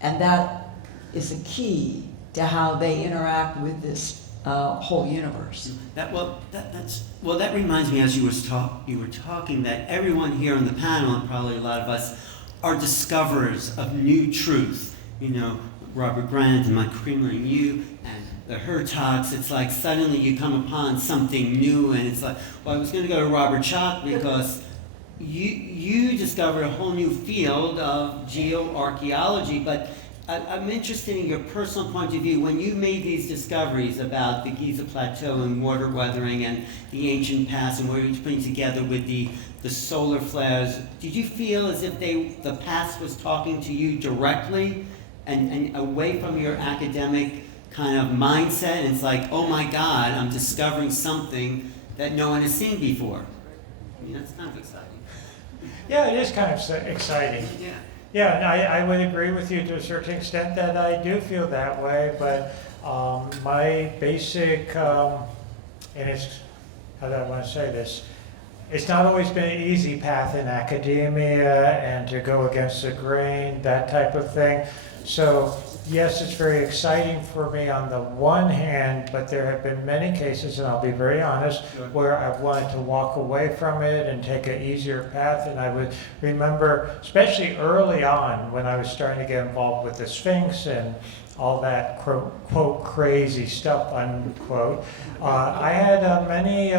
And that is a key to how they interact with this whole universe. That reminds me, as you were talking, that everyone here on the panel, and probably a lot of us, are discoverers of new truth. You know, Robert Grant and Mike Cremo and you, and the Hurtaks. It's like suddenly you come upon something new, and it's like, well, I was going to go to Robert Schoch because you discovered a whole new field of geoarchaeology, but I'm interested in your personal point of view. When you made these discoveries about the Giza Plateau and water weathering and the ancient past and what you were putting together with the solar flares, did you feel as if the past was talking to you directly and away from your academic kind of mindset? And it's like, oh my God, I'm discovering something that no one has seen before. I mean, that's kind of exciting. Yeah, it is kind of exciting. Yeah. Yeah, and I would agree with you to a certain extent that I do feel that way, but my basic, and it's, how do I want to say this? It's not always been an easy path in academia and to go against the grain, that type of thing. So yes, it's very exciting for me on the one hand, but there have been many cases, and I'll be very honest, where I've wanted to walk away from it and take an easier path. And I would remember, especially early on, when I was starting to get involved with the Sphinx and all that quote crazy stuff, unquote. I had many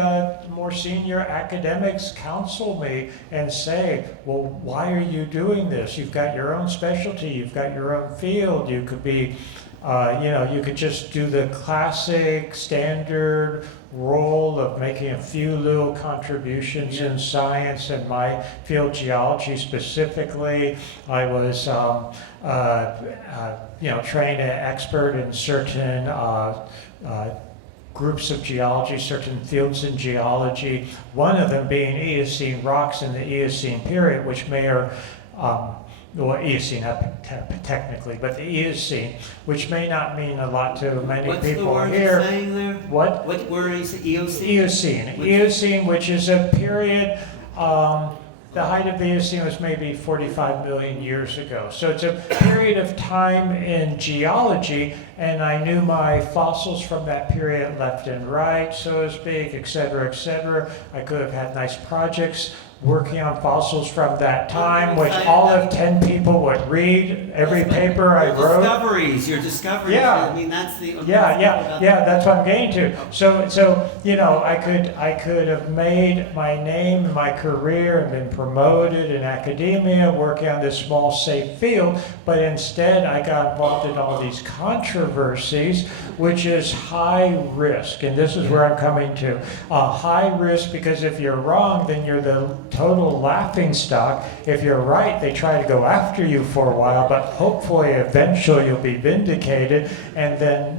more senior academics counsel me and say, well, why are you doing this? You've got your own specialty, you've got your own field, you could be, you could just do the classic standard role of making a few little contributions in science. In my field, geology specifically, I was trained an expert in certain groups of geology, certain fields in geology, one of them being Eocene rocks in the Eocene period, which may or Eocene, not technically, but the Eocene, which may not mean a lot to many What's people the word here. you're saying there? What? What word is it? Eocene? Eocene. Eocene, which is a period, the height of the Eocene was maybe 45 million years ago. So it's a period of time in geology, and I knew my fossils from that period left and right, so to speak, et cetera, et cetera. I could have had nice projects working on fossils from that time, which all of 10 people would read every paper I wrote. Your discoveries. Yeah. I mean, that's the. Yeah, that's what I'm getting to. So I could have made my name and my career and been promoted in academia, working on this small, safe field, but instead I got involved in all these controversies, which is high risk, and this is where I'm coming to. High risk because if you're wrong, then you're the total laughing stock. If you're right, they try to go after you for a while, but hopefully eventually you'll be vindicated, and then,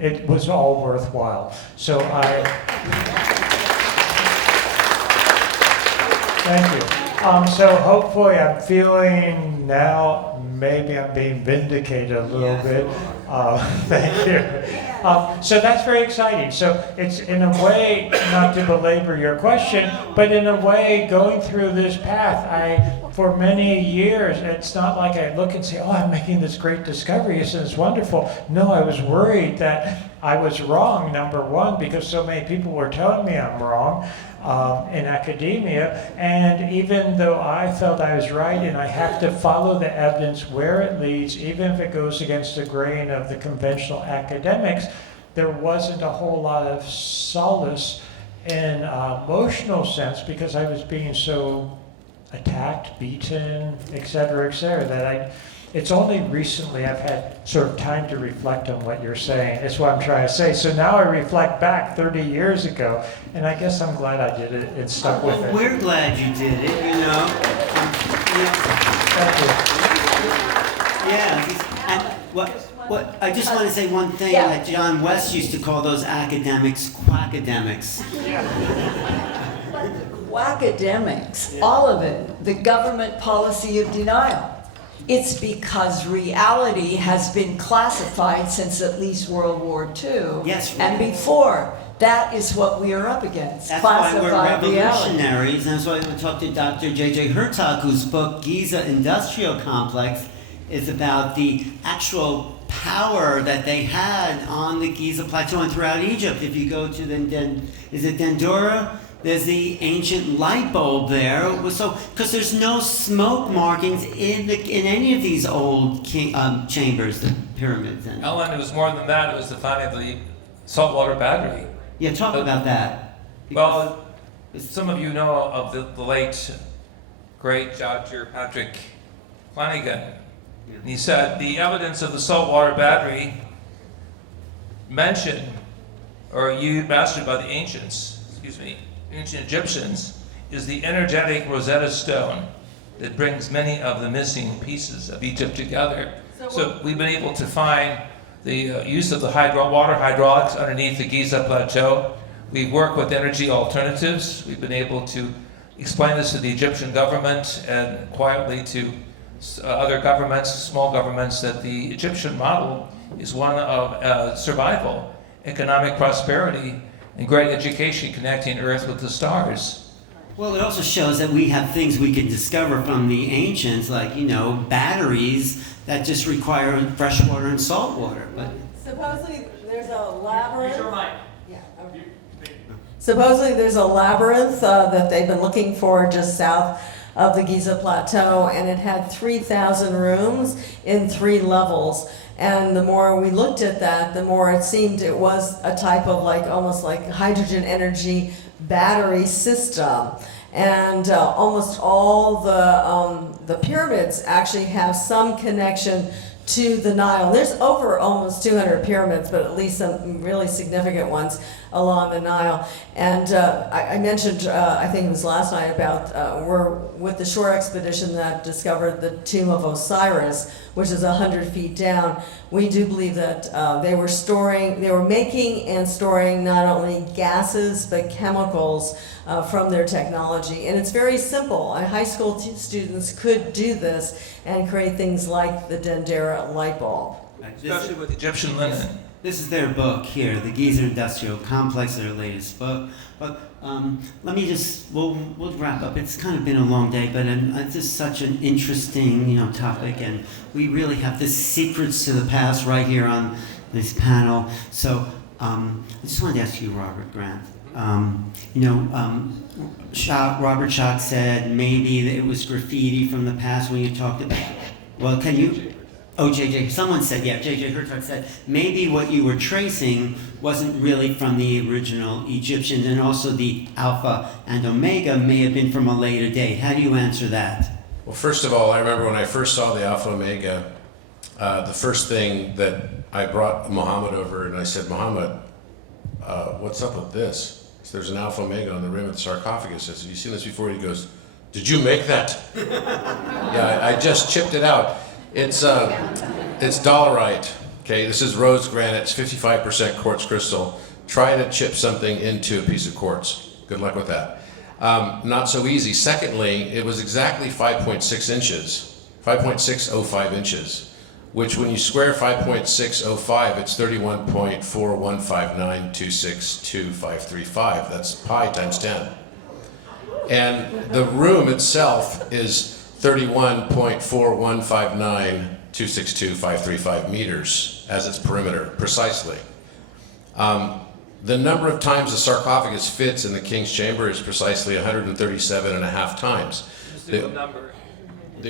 it was all worthwhile. So thank you. So hopefully I'm feeling now, maybe I'm being vindicated a little bit. Thank you. So that's very exciting. So it's in a way, not to belabor your question, but in a way going through this path, for many years, it's not like I look and say, oh, I'm making this great discovery, it's wonderful. No, I was worried that I was wrong, number one, because so many people were telling me I'm wrong in academia. And even though I felt I was right and I have to follow the evidence where it leads, even if it goes against the grain of the conventional academics, there wasn't a whole lot of solace in emotional sense because I was being so attacked, beaten, et cetera, that it's only recently I've had sort of time to reflect on what you're saying. It's what I'm trying to say. So now I reflect back 30 years ago, and I guess I'm glad I did it. It stuck with it. We're glad you did it, Thank you. Yeah. And what I just want to say one thing that John West used to call those academics quackademics. Academics, all of it, the government policy of denial. It's because reality has been classified since at least World War II. Yes. And before. That is what we are up against. That's why we're Classified reality. revolutionaries. That's why we talked to Dr. J.J. Hurtak, whose book Giza Industrial Complex is about the actual power that they had on the Giza Plateau and throughout Egypt. If you go to is it Dendura? There's the ancient light bulb there. So, because there's no smoke markings in any of these old chambers, the pyramids. Ellen, it was more than that. It was the finding of the saltwater battery. Yeah, talk about that. Well, some of you know of the late, great Dr. Patrick Flanagan. And he said the evidence of the saltwater battery mentioned or mastered by the ancient Egyptians, is the energetic Rosetta Stone that brings many of the missing pieces of Egypt together. So we've been able to find the use of the water hydraulics underneath the Giza Plateau. We've worked with energy alternatives. We've been able to explain this to the Egyptian government and quietly to other governments, small governments, that the Egyptian model is one of survival, economic prosperity, and great education connecting Earth with the stars. Well, it also shows that we have things we can discover from the ancients, like, batteries that just require fresh water and salt water. But Supposedly, there's a labyrinth. Yeah, okay. Supposedly, there's a labyrinth that they've been looking for just south of the Giza Plateau, and it had 3,000 rooms in 3 levels. And the more we looked at that, the more it seemed it was a type of almost like hydrogen energy battery system. And almost all the pyramids actually have some connection to the Nile. There's over almost 200 pyramids, but at least some really significant ones along the Nile. And I mentioned, I think it was last night, about we're with the shore expedition that discovered the tomb of Osiris, which is 100 feet down. We do believe that they were making and storing not only gases, but chemicals from their technology. And it's very simple. High school students could do this and create things like the Dendera light bulb. Especially with Egyptian linen. this is their book here, the Giza Industrial Complex, their latest book. But let me just, we'll wrap up. It's kind of been a long day, but it's just such an interesting, topic, and we really have the secrets to the past right here on this panel. So I just wanted to ask you, Robert Grant. Robert Schoch said maybe that it was graffiti from the past when you talked about. Well, can you? Oh, someone said, J.J. Hurtak said, maybe what you were tracing wasn't really from the original Egyptians, and also the Alpha and Omega may have been from a later date. How do you answer that? Well, first of all, I remember when I first saw the Alpha Omega, the first thing that I brought Muhammad over, and I said, Muhammad, what's up with this? So there's an Alpha Omega on the rim of the sarcophagus. I said, have you seen this before? He goes, did you make that? Yeah, I just chipped it out. It's dolerite. Okay, this is rose granite. It's 55% quartz crystal. Try to chip something into a piece of quartz. Good luck with that. Not so easy. Secondly, it was exactly 5.6 inches, 5.605 inches, which when you square 5.605, it's 31.4159262.535. That's pi times 10. And the room itself is 31.4159262.535 meters as its perimeter, precisely. The number of times the sarcophagus fits in the king's chamber is precisely 137.5 times. The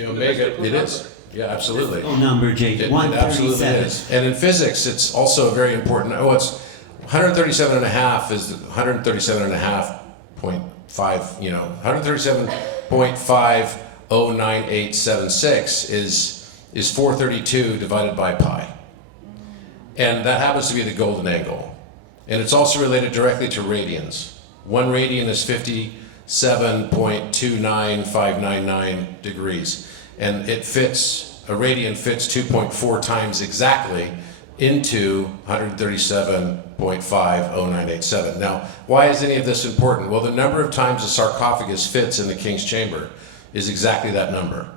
Omega, it is. Yeah, absolutely. Oh, number, J. It absolutely is. And in physics, it's also very important. Oh, it's 137.5 is 137.5.5, 137.509876 is 432 divided by pi. And that happens to be the golden angle. And it's also related directly to radians. 1 radian is 57.29599 degrees. And it fits, a radian fits 2.4 times exactly into 137.509887. Now, why is any of this important? Well, the number of times the sarcophagus fits in the king's chamber is exactly that number.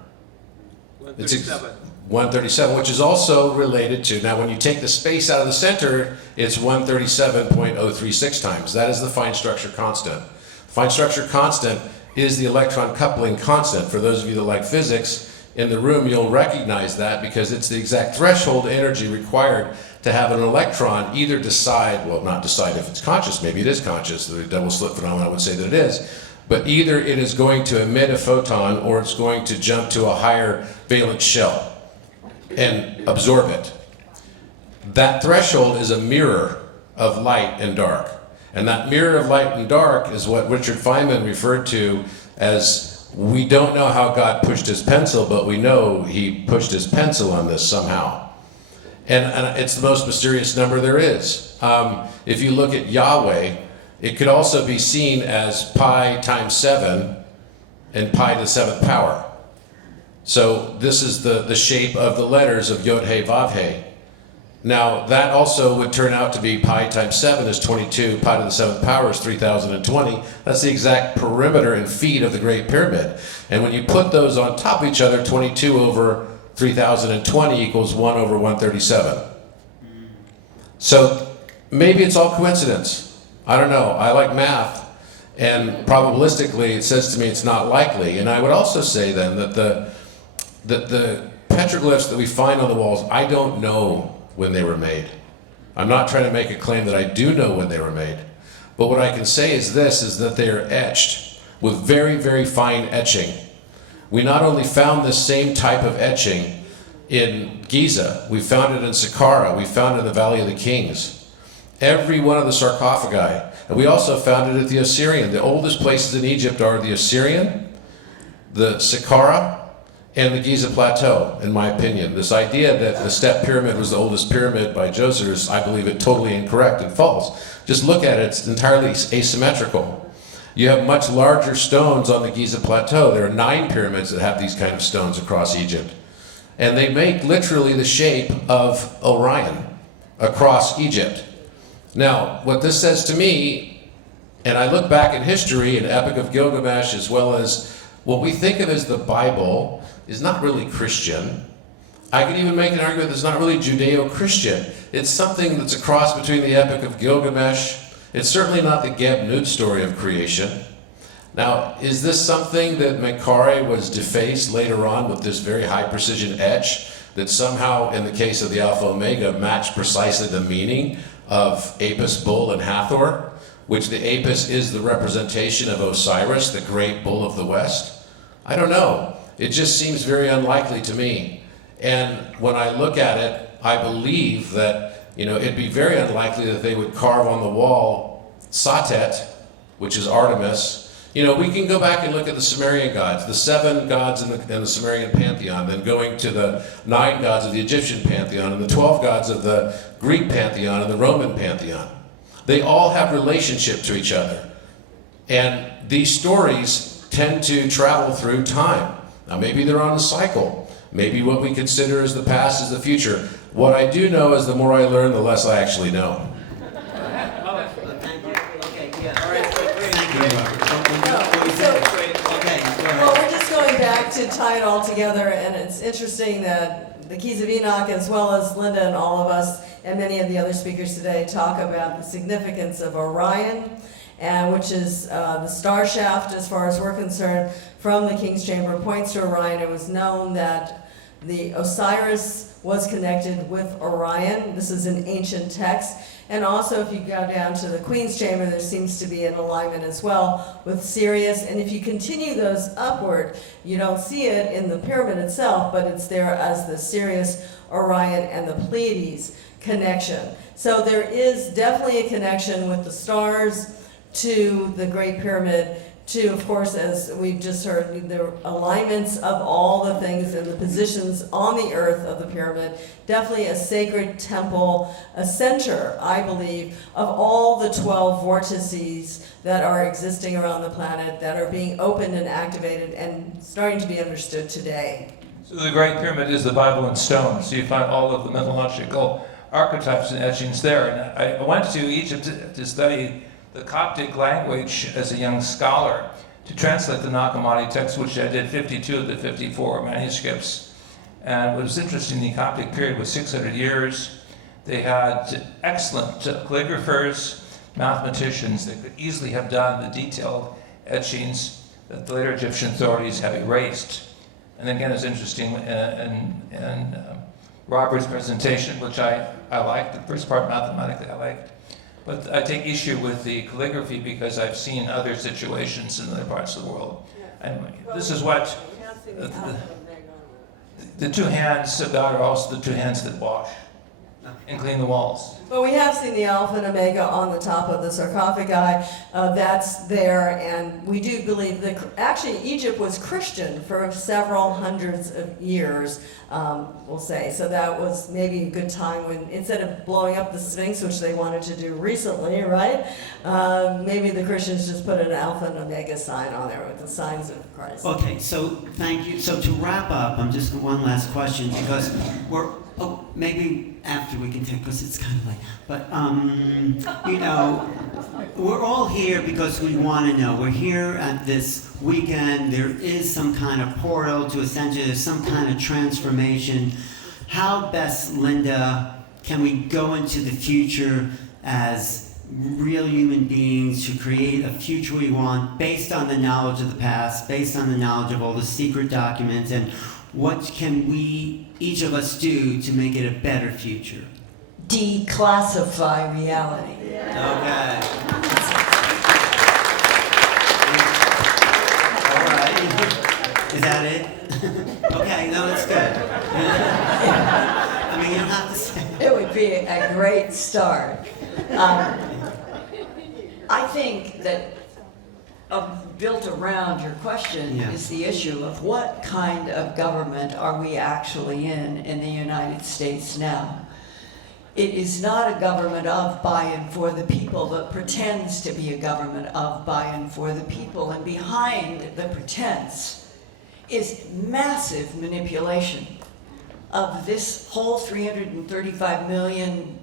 137. 137, which is also related to, now when you take the space out of the center, it's 137.036 times. That is the fine structure constant. Fine structure constant is the electron coupling constant. For those of you that like physics, in the room you'll recognize that because it's the exact threshold energy required to have an electron either decide, well, not decide if it's conscious, maybe it is conscious, the double slit phenomenon would say that it is, but either it is going to emit a photon or it's going to jump to a higher valence shell and absorb it. That threshold is a mirror of light and dark. And that mirror of light and dark is what Richard Feynman referred to as, we don't know how God pushed his pencil, but we know he pushed his pencil on this somehow. And it's the most mysterious number there is. If you look at Yahweh, it could also be seen as pi times 7 and pi to the 7th power. So this is the shape of the letters of Yod He Vav He. Now that also would turn out to be pi times 7 is 22, pi to the 7th power is 3020. That's the exact perimeter and feet of the Great Pyramid. And when you put those on top of each other, 22 over 3020 equals 1 over 137. So maybe it's all coincidence. I don't know. I like math. And probabilistically, it says to me it's not likely. And I would also say then that the petroglyphs that we find on the walls, I don't know when they were made. I'm not trying to make a claim that I do know when they were made. But what I can say is this, is that they are etched with very, very fine etching. We not only found this same type of etching in Giza, we found it in Saqqara, we found it in the Valley of the Kings. Every one of the sarcophagi. And we also found it at the Osirian. The oldest places in Egypt are the Osirian, the Saqqara, and the Giza Plateau, in my opinion. This idea that the Step Pyramid was the oldest pyramid by Djoser is, I believe, it totally incorrect and false. Just look at it, it's entirely asymmetrical. You have much larger stones on the Giza Plateau. There are 9 pyramids that have these kind of stones across Egypt. And they make literally the shape of Orion across Egypt. Now, what this says to me, and I look back in history, in Epic of Gilgamesh, as well as what we think of as the Bible, is not really Christian. I could even make an argument that's not really Judeo-Christian. It's something that's a cross between the Epic of Gilgamesh. It's certainly not the Geb-Nut story of creation. Now, is this something that Menkaure was defaced later on with this very high precision etch that somehow, in the case of the Alpha Omega, matched precisely the meaning of Apis, Bull, and Hathor, which the Apis is the representation of Osiris, the great bull of the West? I don't know. It just seems very unlikely to me. And when I look at it, I believe that, it'd be very unlikely that they would carve on the wall Satet, which is Artemis. We can go back and look at the Sumerian gods, the 7 gods in the Sumerian pantheon, then going to the 9 gods of the Egyptian pantheon, and the 12 gods of the Greek pantheon and the Roman pantheon. They all have relationship to each other. And these stories tend to travel through time. Now, maybe they're on a cycle. Maybe what we consider as the past is the future. What I do know is the more I learn, the less I actually know. Thank you. Okay, yeah. All right, Well, we're just going back to tie it all together, and it's interesting that the Keys of Enoch, as well as Linda and all of us, and many of the other speakers today, talk about the significance of Orion, which is the star shaft, as far as we're concerned, from the King's Chamber, points to Orion. It was known that the Osiris was connected with Orion. This is an ancient text. And also, if you go down to the Queen's Chamber, there seems to be an alignment as well with Sirius. And if you continue those upward, you don't see it in the pyramid itself, but it's there as the Sirius, Orion, and the Pleiades connection. So there is definitely a connection with the stars to the Great Pyramid, to, of course, as we've just heard, the alignments of all the things and the positions on the earth of the pyramid. Definitely a sacred temple, a center, I believe, of all the 12 vortices that are existing around the planet, that are being opened and activated and starting to be understood today. So the Great Pyramid is the Bible in stone. So you find all of the mythological archetypes and etchings there. And I went to Egypt to study the Coptic language as a young scholar, to translate the Nag Hammadi text, which I did 52 of the 54 manuscripts. And what was interesting, the Coptic period was 600 years. They had excellent calligraphers, mathematicians that could easily have done the detailed etchings that the later Egyptian authorities have erased. And again, it's interesting in Robert's presentation, which I liked, the first part mathematically I liked. But I take issue with the calligraphy because I've seen other situations in other parts of the world. And this is what the 2 hands of God are also the 2 hands that wash and clean the walls. But we have seen the Alpha and Omega on the top of the sarcophagi. That's there, and we do believe that actually Egypt was Christian for several hundreds of years, we'll say. So that was maybe a good time when, instead of blowing up the Sphinx, which they wanted to do recently, right? Maybe the Christians just put an Alpha and Omega sign on there with the signs of Christ. Okay, so thank you. So to wrap up, I'm just one last question, because maybe after we can take, because it's kind of late. But we're all here because we want to know. We're here at this weekend. There is some kind of portal to ascension. There's some kind of transformation. How best, Linda, can we go into the future as real human beings to create a future we want based on the knowledge of the past, based on the knowledge of all the secret documents? And what can we, each of us, do to make it a better future? Declassify reality. Okay. All right. Is that it? Okay, no, that's good. I mean, you don't have to say. It would be a great start. I think that built around your question Yeah. is the issue of what kind of government are we actually in the United States now? It is not a government of, by, and for the people, but pretends to be a government of, by, and for the people. And behind the pretense is massive manipulation of this whole 335 million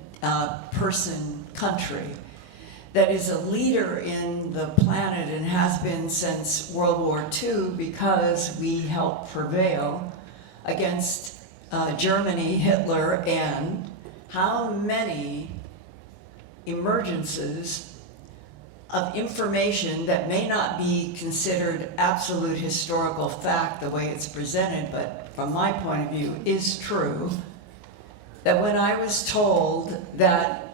person country that is a leader in the planet and has been since World War II because we helped prevail against Germany, Hitler, and how many emergences of information that may not be considered absolute historical fact the way it's presented, but from my point of view is true, that when I was told that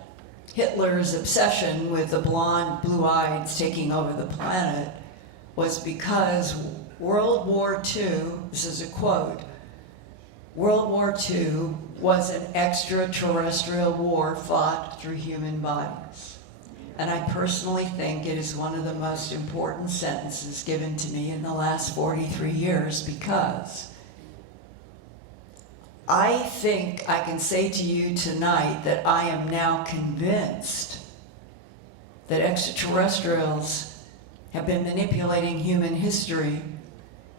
Hitler's obsession with the blonde, blue-eyeds taking over the planet was because World War II, this is a quote, World War II was an extraterrestrial war fought through human bodies. And I personally think it is one of the most important sentences given to me in the last 43 years because I think I can say to you tonight that I am now convinced that extraterrestrials have been manipulating human history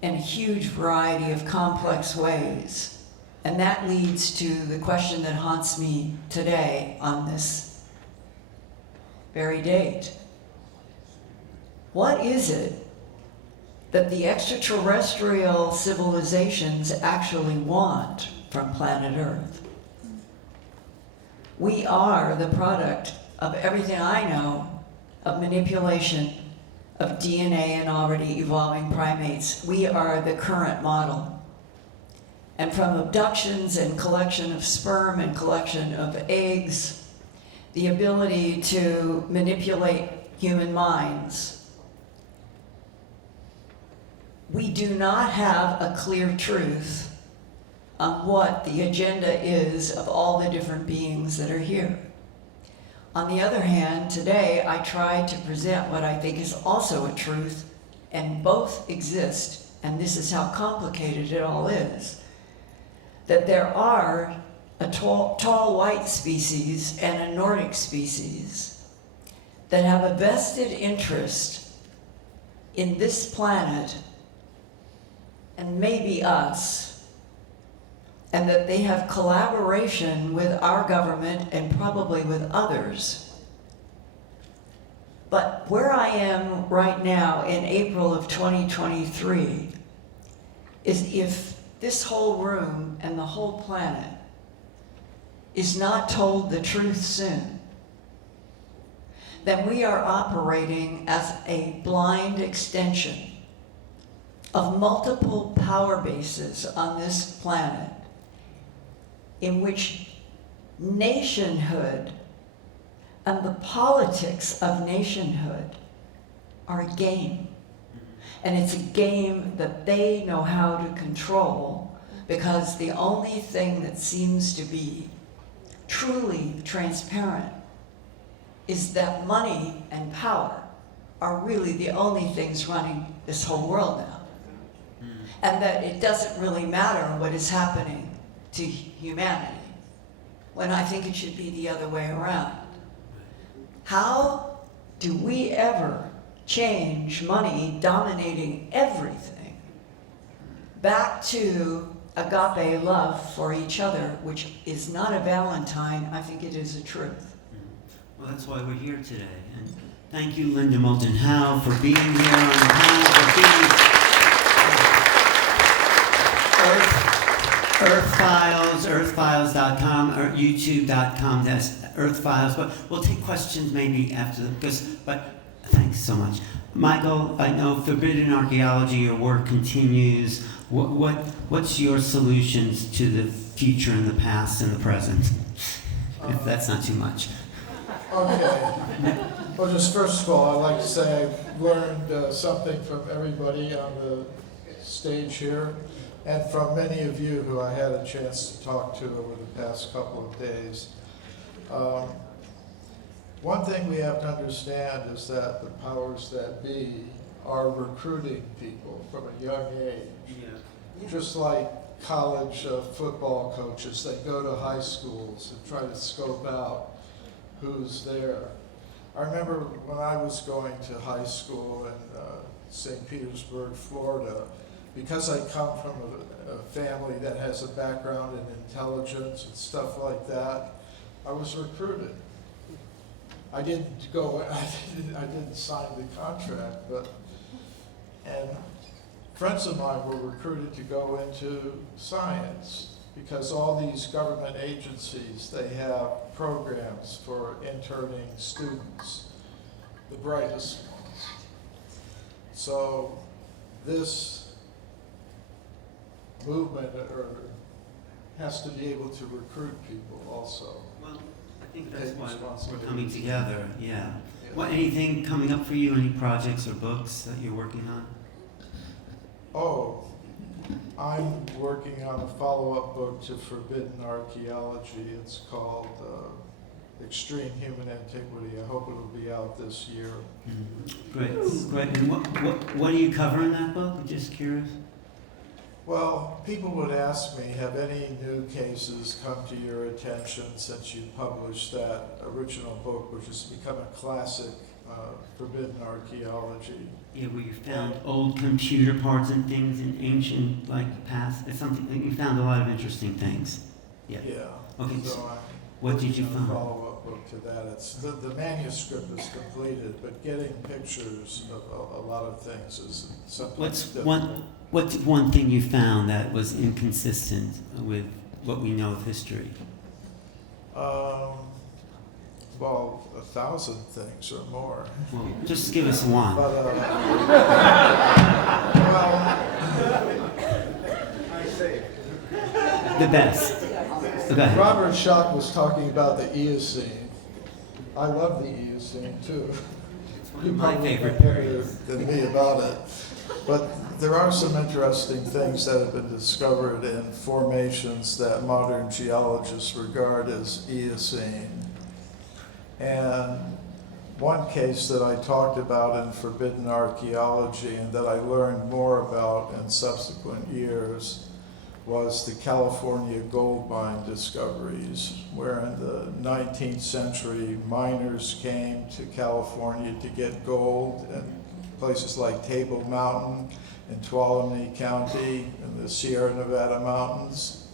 in a huge variety of complex ways. And that leads to the question that haunts me today on this very date. What is it that the extraterrestrial civilizations actually want from planet Earth? We are the product of everything I know of manipulation of DNA in already evolving primates. We are the current model. And from abductions and collection of sperm and collection of eggs, the ability to manipulate human minds, we do not have a clear truth on what the agenda is of all the different beings that are here. On the other hand, today I tried to present what I think is also a truth, and both exist, and this is how complicated it all is. That there are a tall white species and a Nordic species that have a vested interest in this planet and maybe us, and that they have collaboration with our government and probably with others. But where I am right now in April of 2023 is if this whole room and the whole planet is not told the truth soon, then we are operating as a blind extension of multiple power bases on this planet in which nationhood and the politics of nationhood are a game. And it's a game that they know how to control because the only thing that seems to be truly transparent is that money and power are really the only things running this whole world now. And that it doesn't really matter what is happening to humanity, when I think it should be the other way around. How do we ever change money dominating everything back to agape love for each other, which is not a Valentine, I think it is a truth. Well, that's why we're here today. And thank you, Linda Moulton Howe, for being here on the panel, for being Earth Files, earthfiles.com, or youtube.com, that's Earth Files. But we'll take questions maybe after, but thank Thanks so much. Michael, I know Forbidden Archaeology, your work continues. What's your solutions to the future and the past and the present? If that's not too much. Okay. Well, just first of all, I'd like to say I've learned something from everybody on the stage here, and from many of you who I had a chance to talk to over the past couple of days. One thing we have to understand is that the powers that be are recruiting people from a young age. Just like college football coaches, they go to high schools and try to scope out who's there. I remember when I was going to high school in St. Petersburg, Florida, because I come from a family that has a background in intelligence and stuff like that, I was recruited. I didn't go, I didn't sign the contract, and friends of mine were recruited to go into science because all these government agencies, they have programs for interning students, the brightest ones. So this movement has to be able to recruit people also. Well, I think that's why we're coming together, yeah. Anything coming up for you? Any projects or books that you're working on? Oh, I'm working on a follow-up book to Forbidden Archaeology. It's called Extreme Human Antiquity. I hope it'll be out this year. Great. And what do you cover in that book? I'm just curious. Well, people would ask me, have any new cases come to your attention since you published that original book, which has become a classic, Forbidden Archaeology? Yeah, where you found old computer parts and things in ancient, past. It's something you found a lot of interesting things. Yeah. Okay. So What did you a find? follow-up book to that. It's the manuscript is completed, but getting pictures of a lot of things is sometimes difficult. What's one thing you found that was inconsistent with what we know of history? Well, 1,000 things or more. Well, just give us one. But, The best. Okay. Robert Schoch was talking about the Eocene. I love the Eocene too. You My probably favorite know better period. than me about it. But there are some interesting things that have been discovered in formations that modern geologists regard as Eocene. And one case that I talked about in Forbidden Archaeology and that I learned more about in subsequent years was the California gold mine discoveries, where in the 19th century miners came to California to get gold in places like Table Mountain in Tuolumne County in the Sierra Nevada mountains.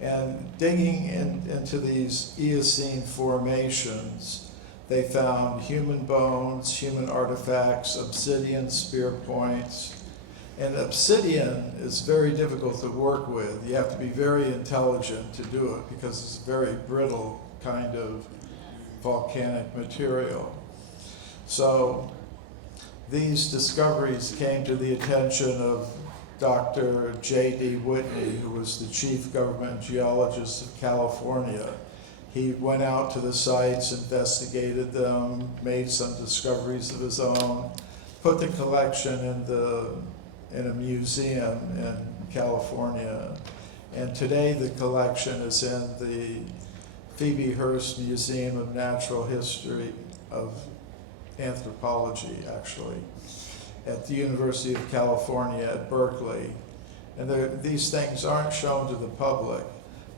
And digging into these Eocene formations, they found human bones, human artifacts, obsidian spear points. And obsidian is very difficult to work with. You have to be very intelligent to do it because it's a very brittle kind of volcanic material. So these discoveries came to the attention of Dr. J.D. Whitney, who was the chief government geologist of California. He went out to the sites, investigated them, made some discoveries of his own, put the collection in a museum in California. And today the collection is in the Phoebe Hearst Museum of Natural History, of Anthropology, actually, at the University of California at Berkeley. And these things aren't shown to the public,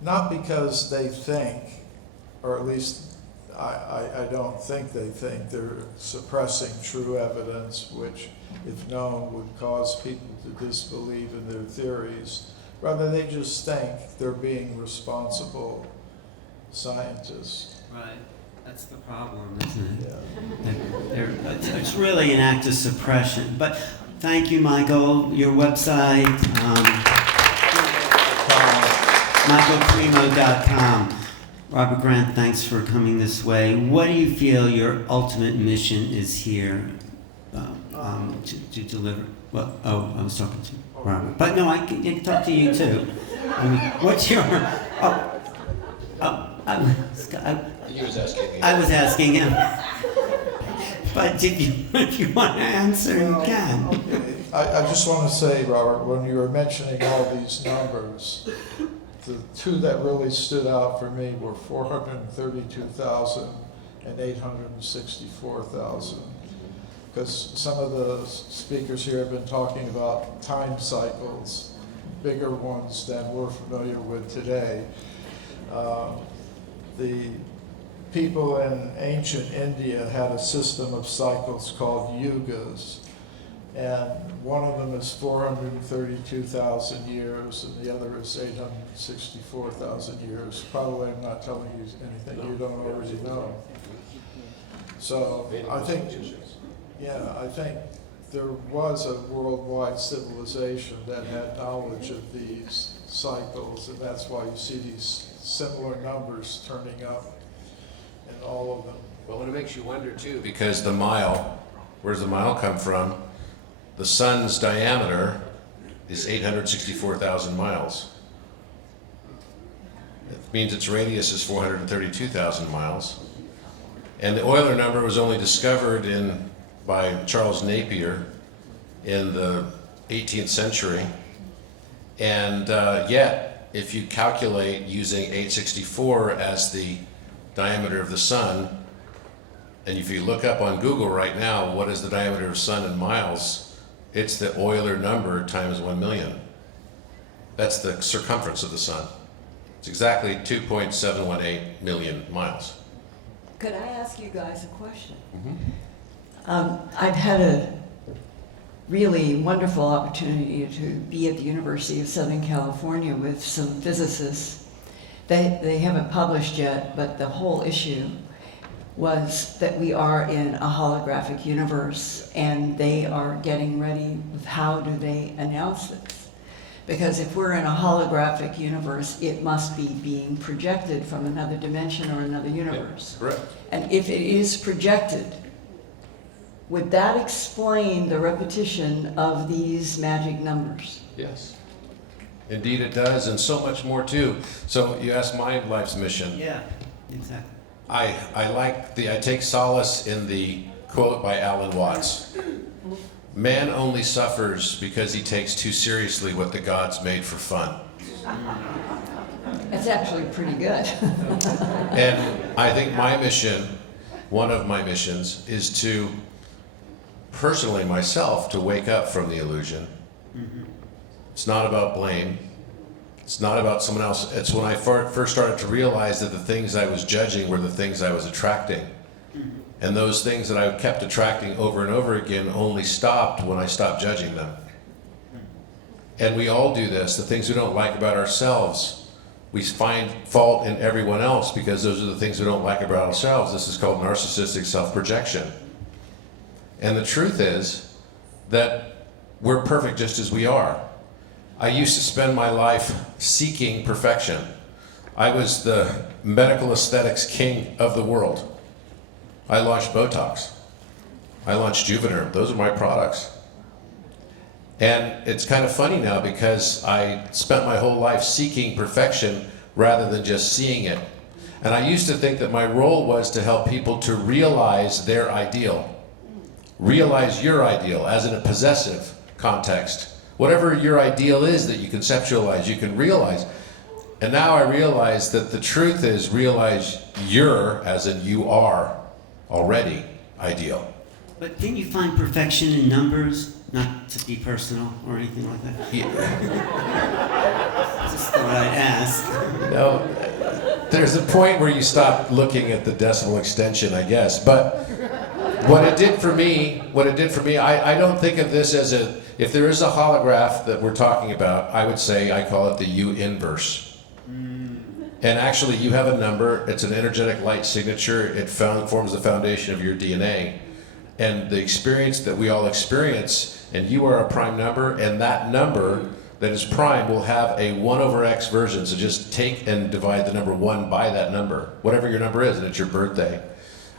not because they think, or at least I don't think they think they're suppressing true evidence, which, if known, would cause people to disbelieve in their theories. Rather, they just think they're being responsible scientists. Right. That's the problem, isn't it? Yeah. It's really an act of suppression. But thank you, Michael. Your website, michaelcremo.com. Robert Grant, thanks for coming this way. What do you feel your ultimate mission is here to deliver? Well, I was talking to Robert. But no, I can talk to you too. I mean, what's your... He was asking me. I was asking him. But if you want to answer, you can. Okay. I just want to say, Robert, when you were mentioning all these numbers, the two that really stood out for me were 432,000 and 864,000. Because some of the speakers here have been talking about time cycles, bigger ones than we're familiar with today. The people in ancient India had a system of cycles called yugas, and one of them is 432,000 years, and the other is 864,000 years. Probably I'm not telling you anything you don't already know. So I think there was a worldwide civilization that had knowledge of these cycles, and that's why you see these similar numbers turning up in all of them. Well, it makes you wonder too, because the mile, where does the mile come from? The sun's diameter is 864,000 miles. It means its radius is 432,000 miles. And the Euler number was only discovered by Charles Napier in the 18th century. And yet, if you calculate using 864 as the diameter of the sun, and if you look up on Google right now, what is the diameter of the sun in miles? It's the Euler number times 1 million. That's the circumference of the sun. It's exactly 2.718 million miles. Could I ask you guys a question? Mm-hmm. I've had a really wonderful opportunity to be at the University of Southern California with some physicists. They haven't published yet, but the whole issue was that we are in a holographic universe, and they are getting ready with how do they announce this. Because if we're in a holographic universe, it must be being projected from another dimension or another universe. Correct. And if it is projected, would that explain the repetition of these magic numbers? Yes. Indeed it does, and so much more too. So you asked my life's mission. Yeah, exactly. I take solace in the quote by Alan Watts. Man only suffers because he takes too seriously what the gods made for fun. That's actually pretty good. And I think my mission, one of my missions, is to personally myself to wake up from the illusion. It's not about blame. It's not about someone else. It's when I first started to realize that the things I was judging were the things I was attracting. And those things that I kept attracting over and over again only stopped when I stopped judging them. And we all do this. The things we don't like about ourselves, we find fault in everyone else because those are the things we don't like about ourselves. This is called narcissistic self-projection. And the truth is that we're perfect just as we are. I used to spend my life seeking perfection. I was the medical aesthetics king of the world. I launched Botox. I launched Juvederm. Those are my products. And it's kind of funny now because I spent my whole life seeking perfection rather than just seeing it. And I used to think that my role was to help people to realize their ideal. Realize your ideal, as in a possessive context. Whatever your ideal is that you conceptualize, you can realize. And now I realize that the truth is realize you're, as in you are, already ideal. But didn't you find perfection in numbers? Not to be personal or anything like that? Yeah. Just thought I'd ask. No, there's a point where you stop looking at the decimal extension, I guess. But what it did for me, I don't think of this as if there is a holograph that we're talking about, I would say I call it the U inverse. And actually you have a number, it's an energetic light signature, it forms the foundation of your DNA. And the experience that we all experience, and you are a prime number, and that number, that is prime will have a 1 over x version. So just take and divide the number 1 by that number, whatever your number is, and it's your birthday.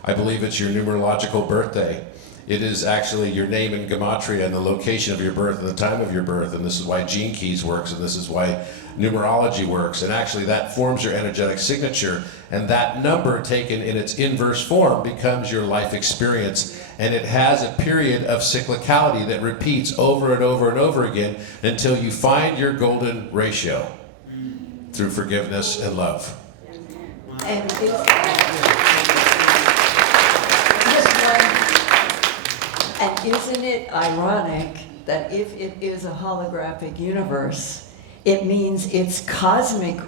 I believe it's your numerological birthday. It is actually your name in gematria and the location of your birth and the time of your birth, and this is why Gene Keys works, and this is why numerology works, and actually that forms your energetic signature, and that number taken in its inverse form becomes your life experience, and it has a period of cyclicality that repeats over and over and over again until you find your golden ratio through forgiveness and love. And it's just one. And isn't it ironic that if it is a holographic universe, it means it's cosmic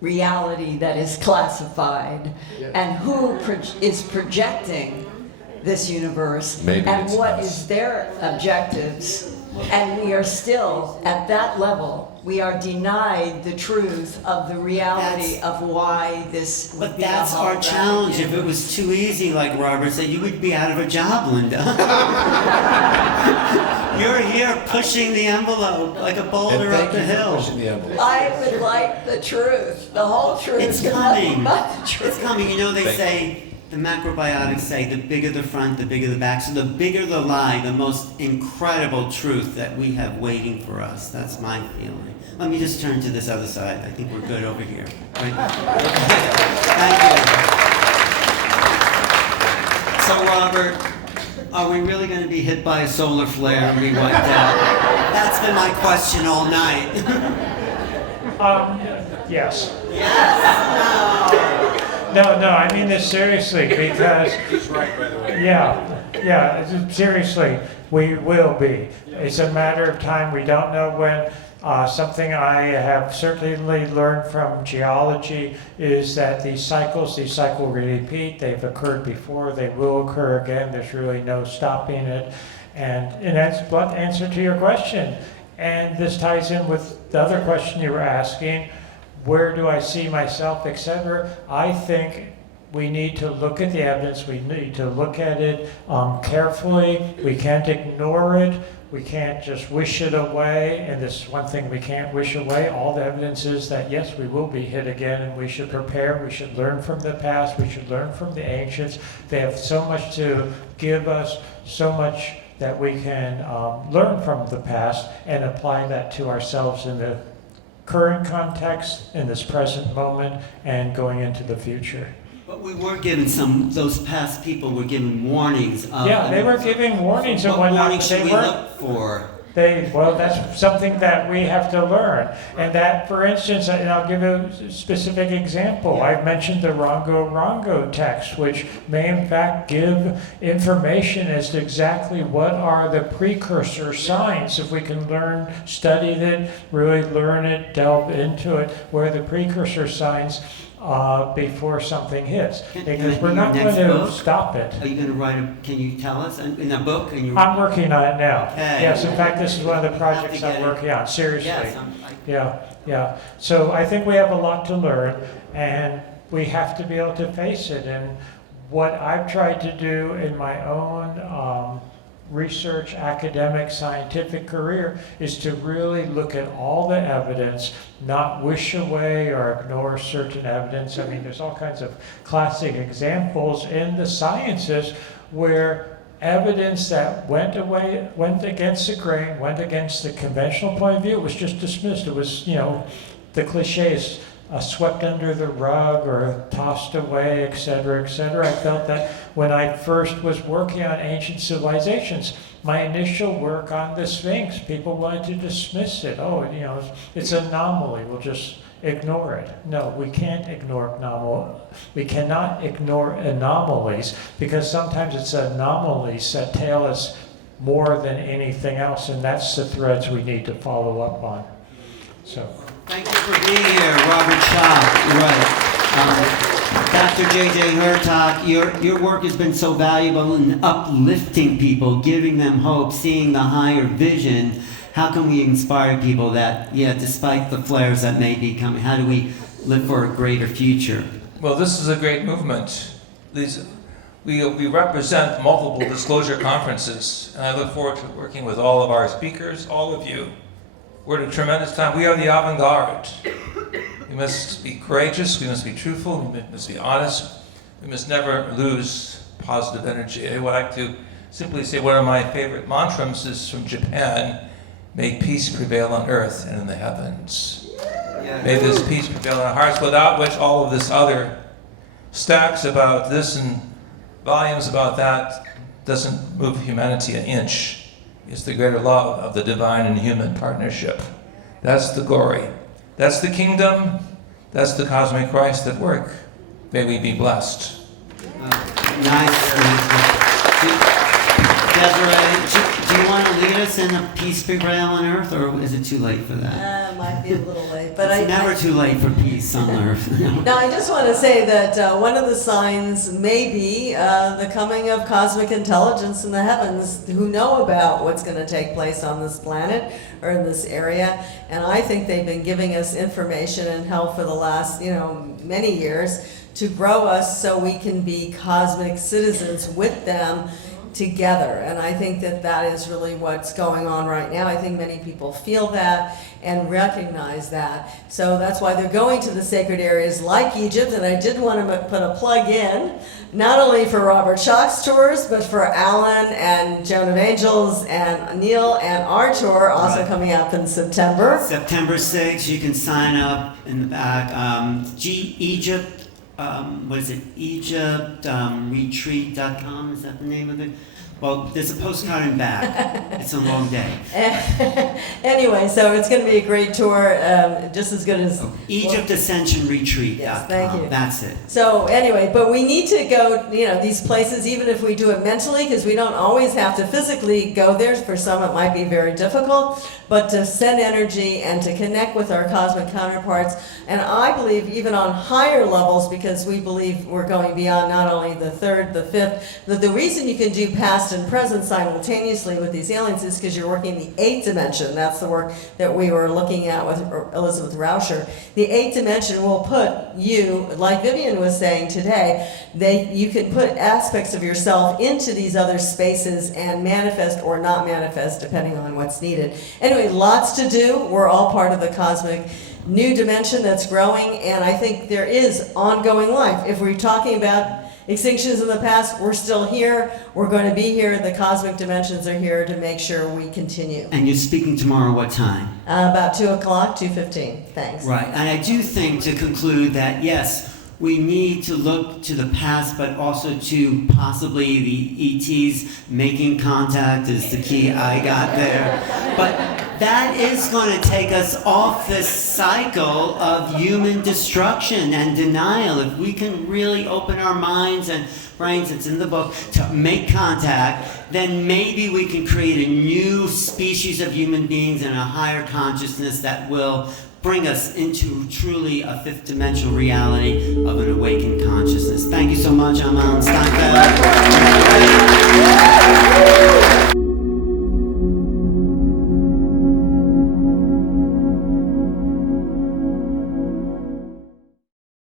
reality that is classified, and who is projecting this universe, Maybe and it's what us. is their objectives, and we are still at that level. We are denied the truth of the reality of why this would But be a that's our holographic challenge. If it universe. was too easy, like Robert said, you would be out of a job, Linda. You're here pushing the envelope like a boulder And up thank the you for hill. pushing the envelope. I would like the truth, the whole truth. It's and nothing coming. but the truth. It's coming. You know, they Thank say, the macrobiotics say, the bigger the front, the bigger the back. So the bigger the lie, the most incredible truth that we have waiting for us. That's my feeling. Let me just turn to this other side. I think we're good over here. Right? Thank you. So, Robert, are we really going to be hit by a solar flare and be wiped out? That's been my question all night. Yes. No, I mean this seriously, because, He's right, by the way. yeah, seriously, we will be. It's a matter of time, we don't know when. Something I have certainly learned from geology is that these cycle repeat, they've occurred before, they will occur again, there's really no stopping it. And that's a blunt answer to your question. And this ties in with the other question you were asking, where do I see myself, etc. I think we need to look at the evidence, we need to look at it carefully, we can't ignore it. We can't just wish it away, and this is one thing we can't wish away. All the evidence is that yes, we will be hit again, and we should prepare. We should learn from the past. We should learn from the ancients. They have so much to give us, so much that we can learn from the past and apply that to ourselves in the current context, in this present moment, and going into the future. But we were given those past people were given warnings. Yeah, they were giving warnings and What whatnot, warnings but should they we weren't. look for? Well, that's something that we have to learn. And that, for instance, and I'll give a specific example. Yeah. I mentioned the Rongo text, which may in fact give information as to exactly what are the precursor signs. If we can study it, really learn it, delve into it, where the precursor signs before something hits. Can Because that we're be not your going next to book? stop it. Are you going to write can you tell us in a book? I'm working on it now. Okay. Yes, in fact, this is one of the projects get I'm it. working on, seriously. Yes, Yeah. So I think we have a lot to learn, and we have to be able to face it. And what I've tried to do in my own research, academic, scientific career is to really look at all the evidence, not wish away or ignore certain evidence. I mean, there's all kinds of classic examples in the sciences where evidence that went against the grain, went against the conventional point of view, was just dismissed. It was, the cliches, swept under the rug or tossed away, etc., etc. I felt that when I first was working on ancient civilizations, my initial work on the Sphinx, people wanted to dismiss it. Oh, it's an anomaly. We'll just ignore it. No, we can't ignore We cannot ignore anomalies, because sometimes it's anomalies that tell us more than anything else, and that's the threads we need to follow up on. So. Thank you for being here, Robert Schoch. You're right. Dr. J.J. Hurtak, your work has been so valuable in uplifting people, giving them hope, seeing the higher vision. How can we inspire people that, despite the flares that may be coming, how do we live for a greater future? Well, this is a great movement. We represent multiple disclosure conferences, and I look forward to working with all of our speakers, all of you, We're at a tremendous time. We are the avant-garde. We must be courageous, we must be truthful, we must be honest. We must never lose positive energy. I would like to simply say one of my favorite mantras is from Japan: may peace prevail on earth and in the heavens. May this peace prevail in our hearts, without which all of this other stacks about this and volumes about that doesn't move humanity an inch. It's the greater love of the divine and human partnership. That's the glory. That's the kingdom. That's the cosmic Christ at work. May we be blessed. Nice. Desiree, do you want to lead us in a peace prevail on earth, or is it too late for that? Might be a little late, but It's never too late for peace on earth. No, I just want to say that one of the signs may be the coming of cosmic intelligence in the heavens who know about what's going to take place on this planet or in this area. And I think they've been giving us information and help for the last, many years to grow us so we can be cosmic citizens with them together. And I think that that is really what's going on right now. I think many people feel that and recognize that. So that's why they're going to the sacred areas like Egypt. And I did want to put a plug in, not only for Robert Schoch's tours, but for Alan and Joan of Angels and Neil and our tour also coming up in September. September 6th, you can sign up in the back. Egypt. What is it? Egypt retreat.com, is that the name of it? Well, there's a postcard in back. It's a long day. Anyway, so it's going to be a great tour, just as good as... Egypt Ascension Retreat. Yes, thank you. That's it. So anyway, but we need to go, these places, even if we do it mentally, because we don't always have to physically go there. For some, it might be very difficult, but to send energy and to connect with our cosmic counterparts. And I believe even on higher levels, because we believe we're going beyond not only the third, the fifth, the reason you can do past and present simultaneously with these aliens is because you're working the 8th dimension. That's the work that we were looking at with Elizabeth Rauscher. The 8th dimension will put you, like Vivian was saying today, you can put aspects of yourself into these other spaces and manifest or not manifest depending on what's needed. Anyway, lots to do. We're all part of the cosmic new dimension that's growing, and I think there is ongoing life. If we're talking about extinctions in the past, we're still here. We're going to be here. The cosmic dimensions are here to make sure we continue. And you're speaking tomorrow what time? About 2 o'clock, 2:15. Thanks. Right. And I do think, to conclude, that yes, we need to look to the past, but also to possibly the ETs making contact is the key I got there. But that is going to take us off this cycle of human destruction and denial. If we can really open our minds and brains, it's in the book, to make contact, then maybe we can create a new species of human beings and a higher consciousness that will bring us into truly a fifth dimensional reality of an awakened consciousness. Thank you so much. I'm Alan Steinfeld.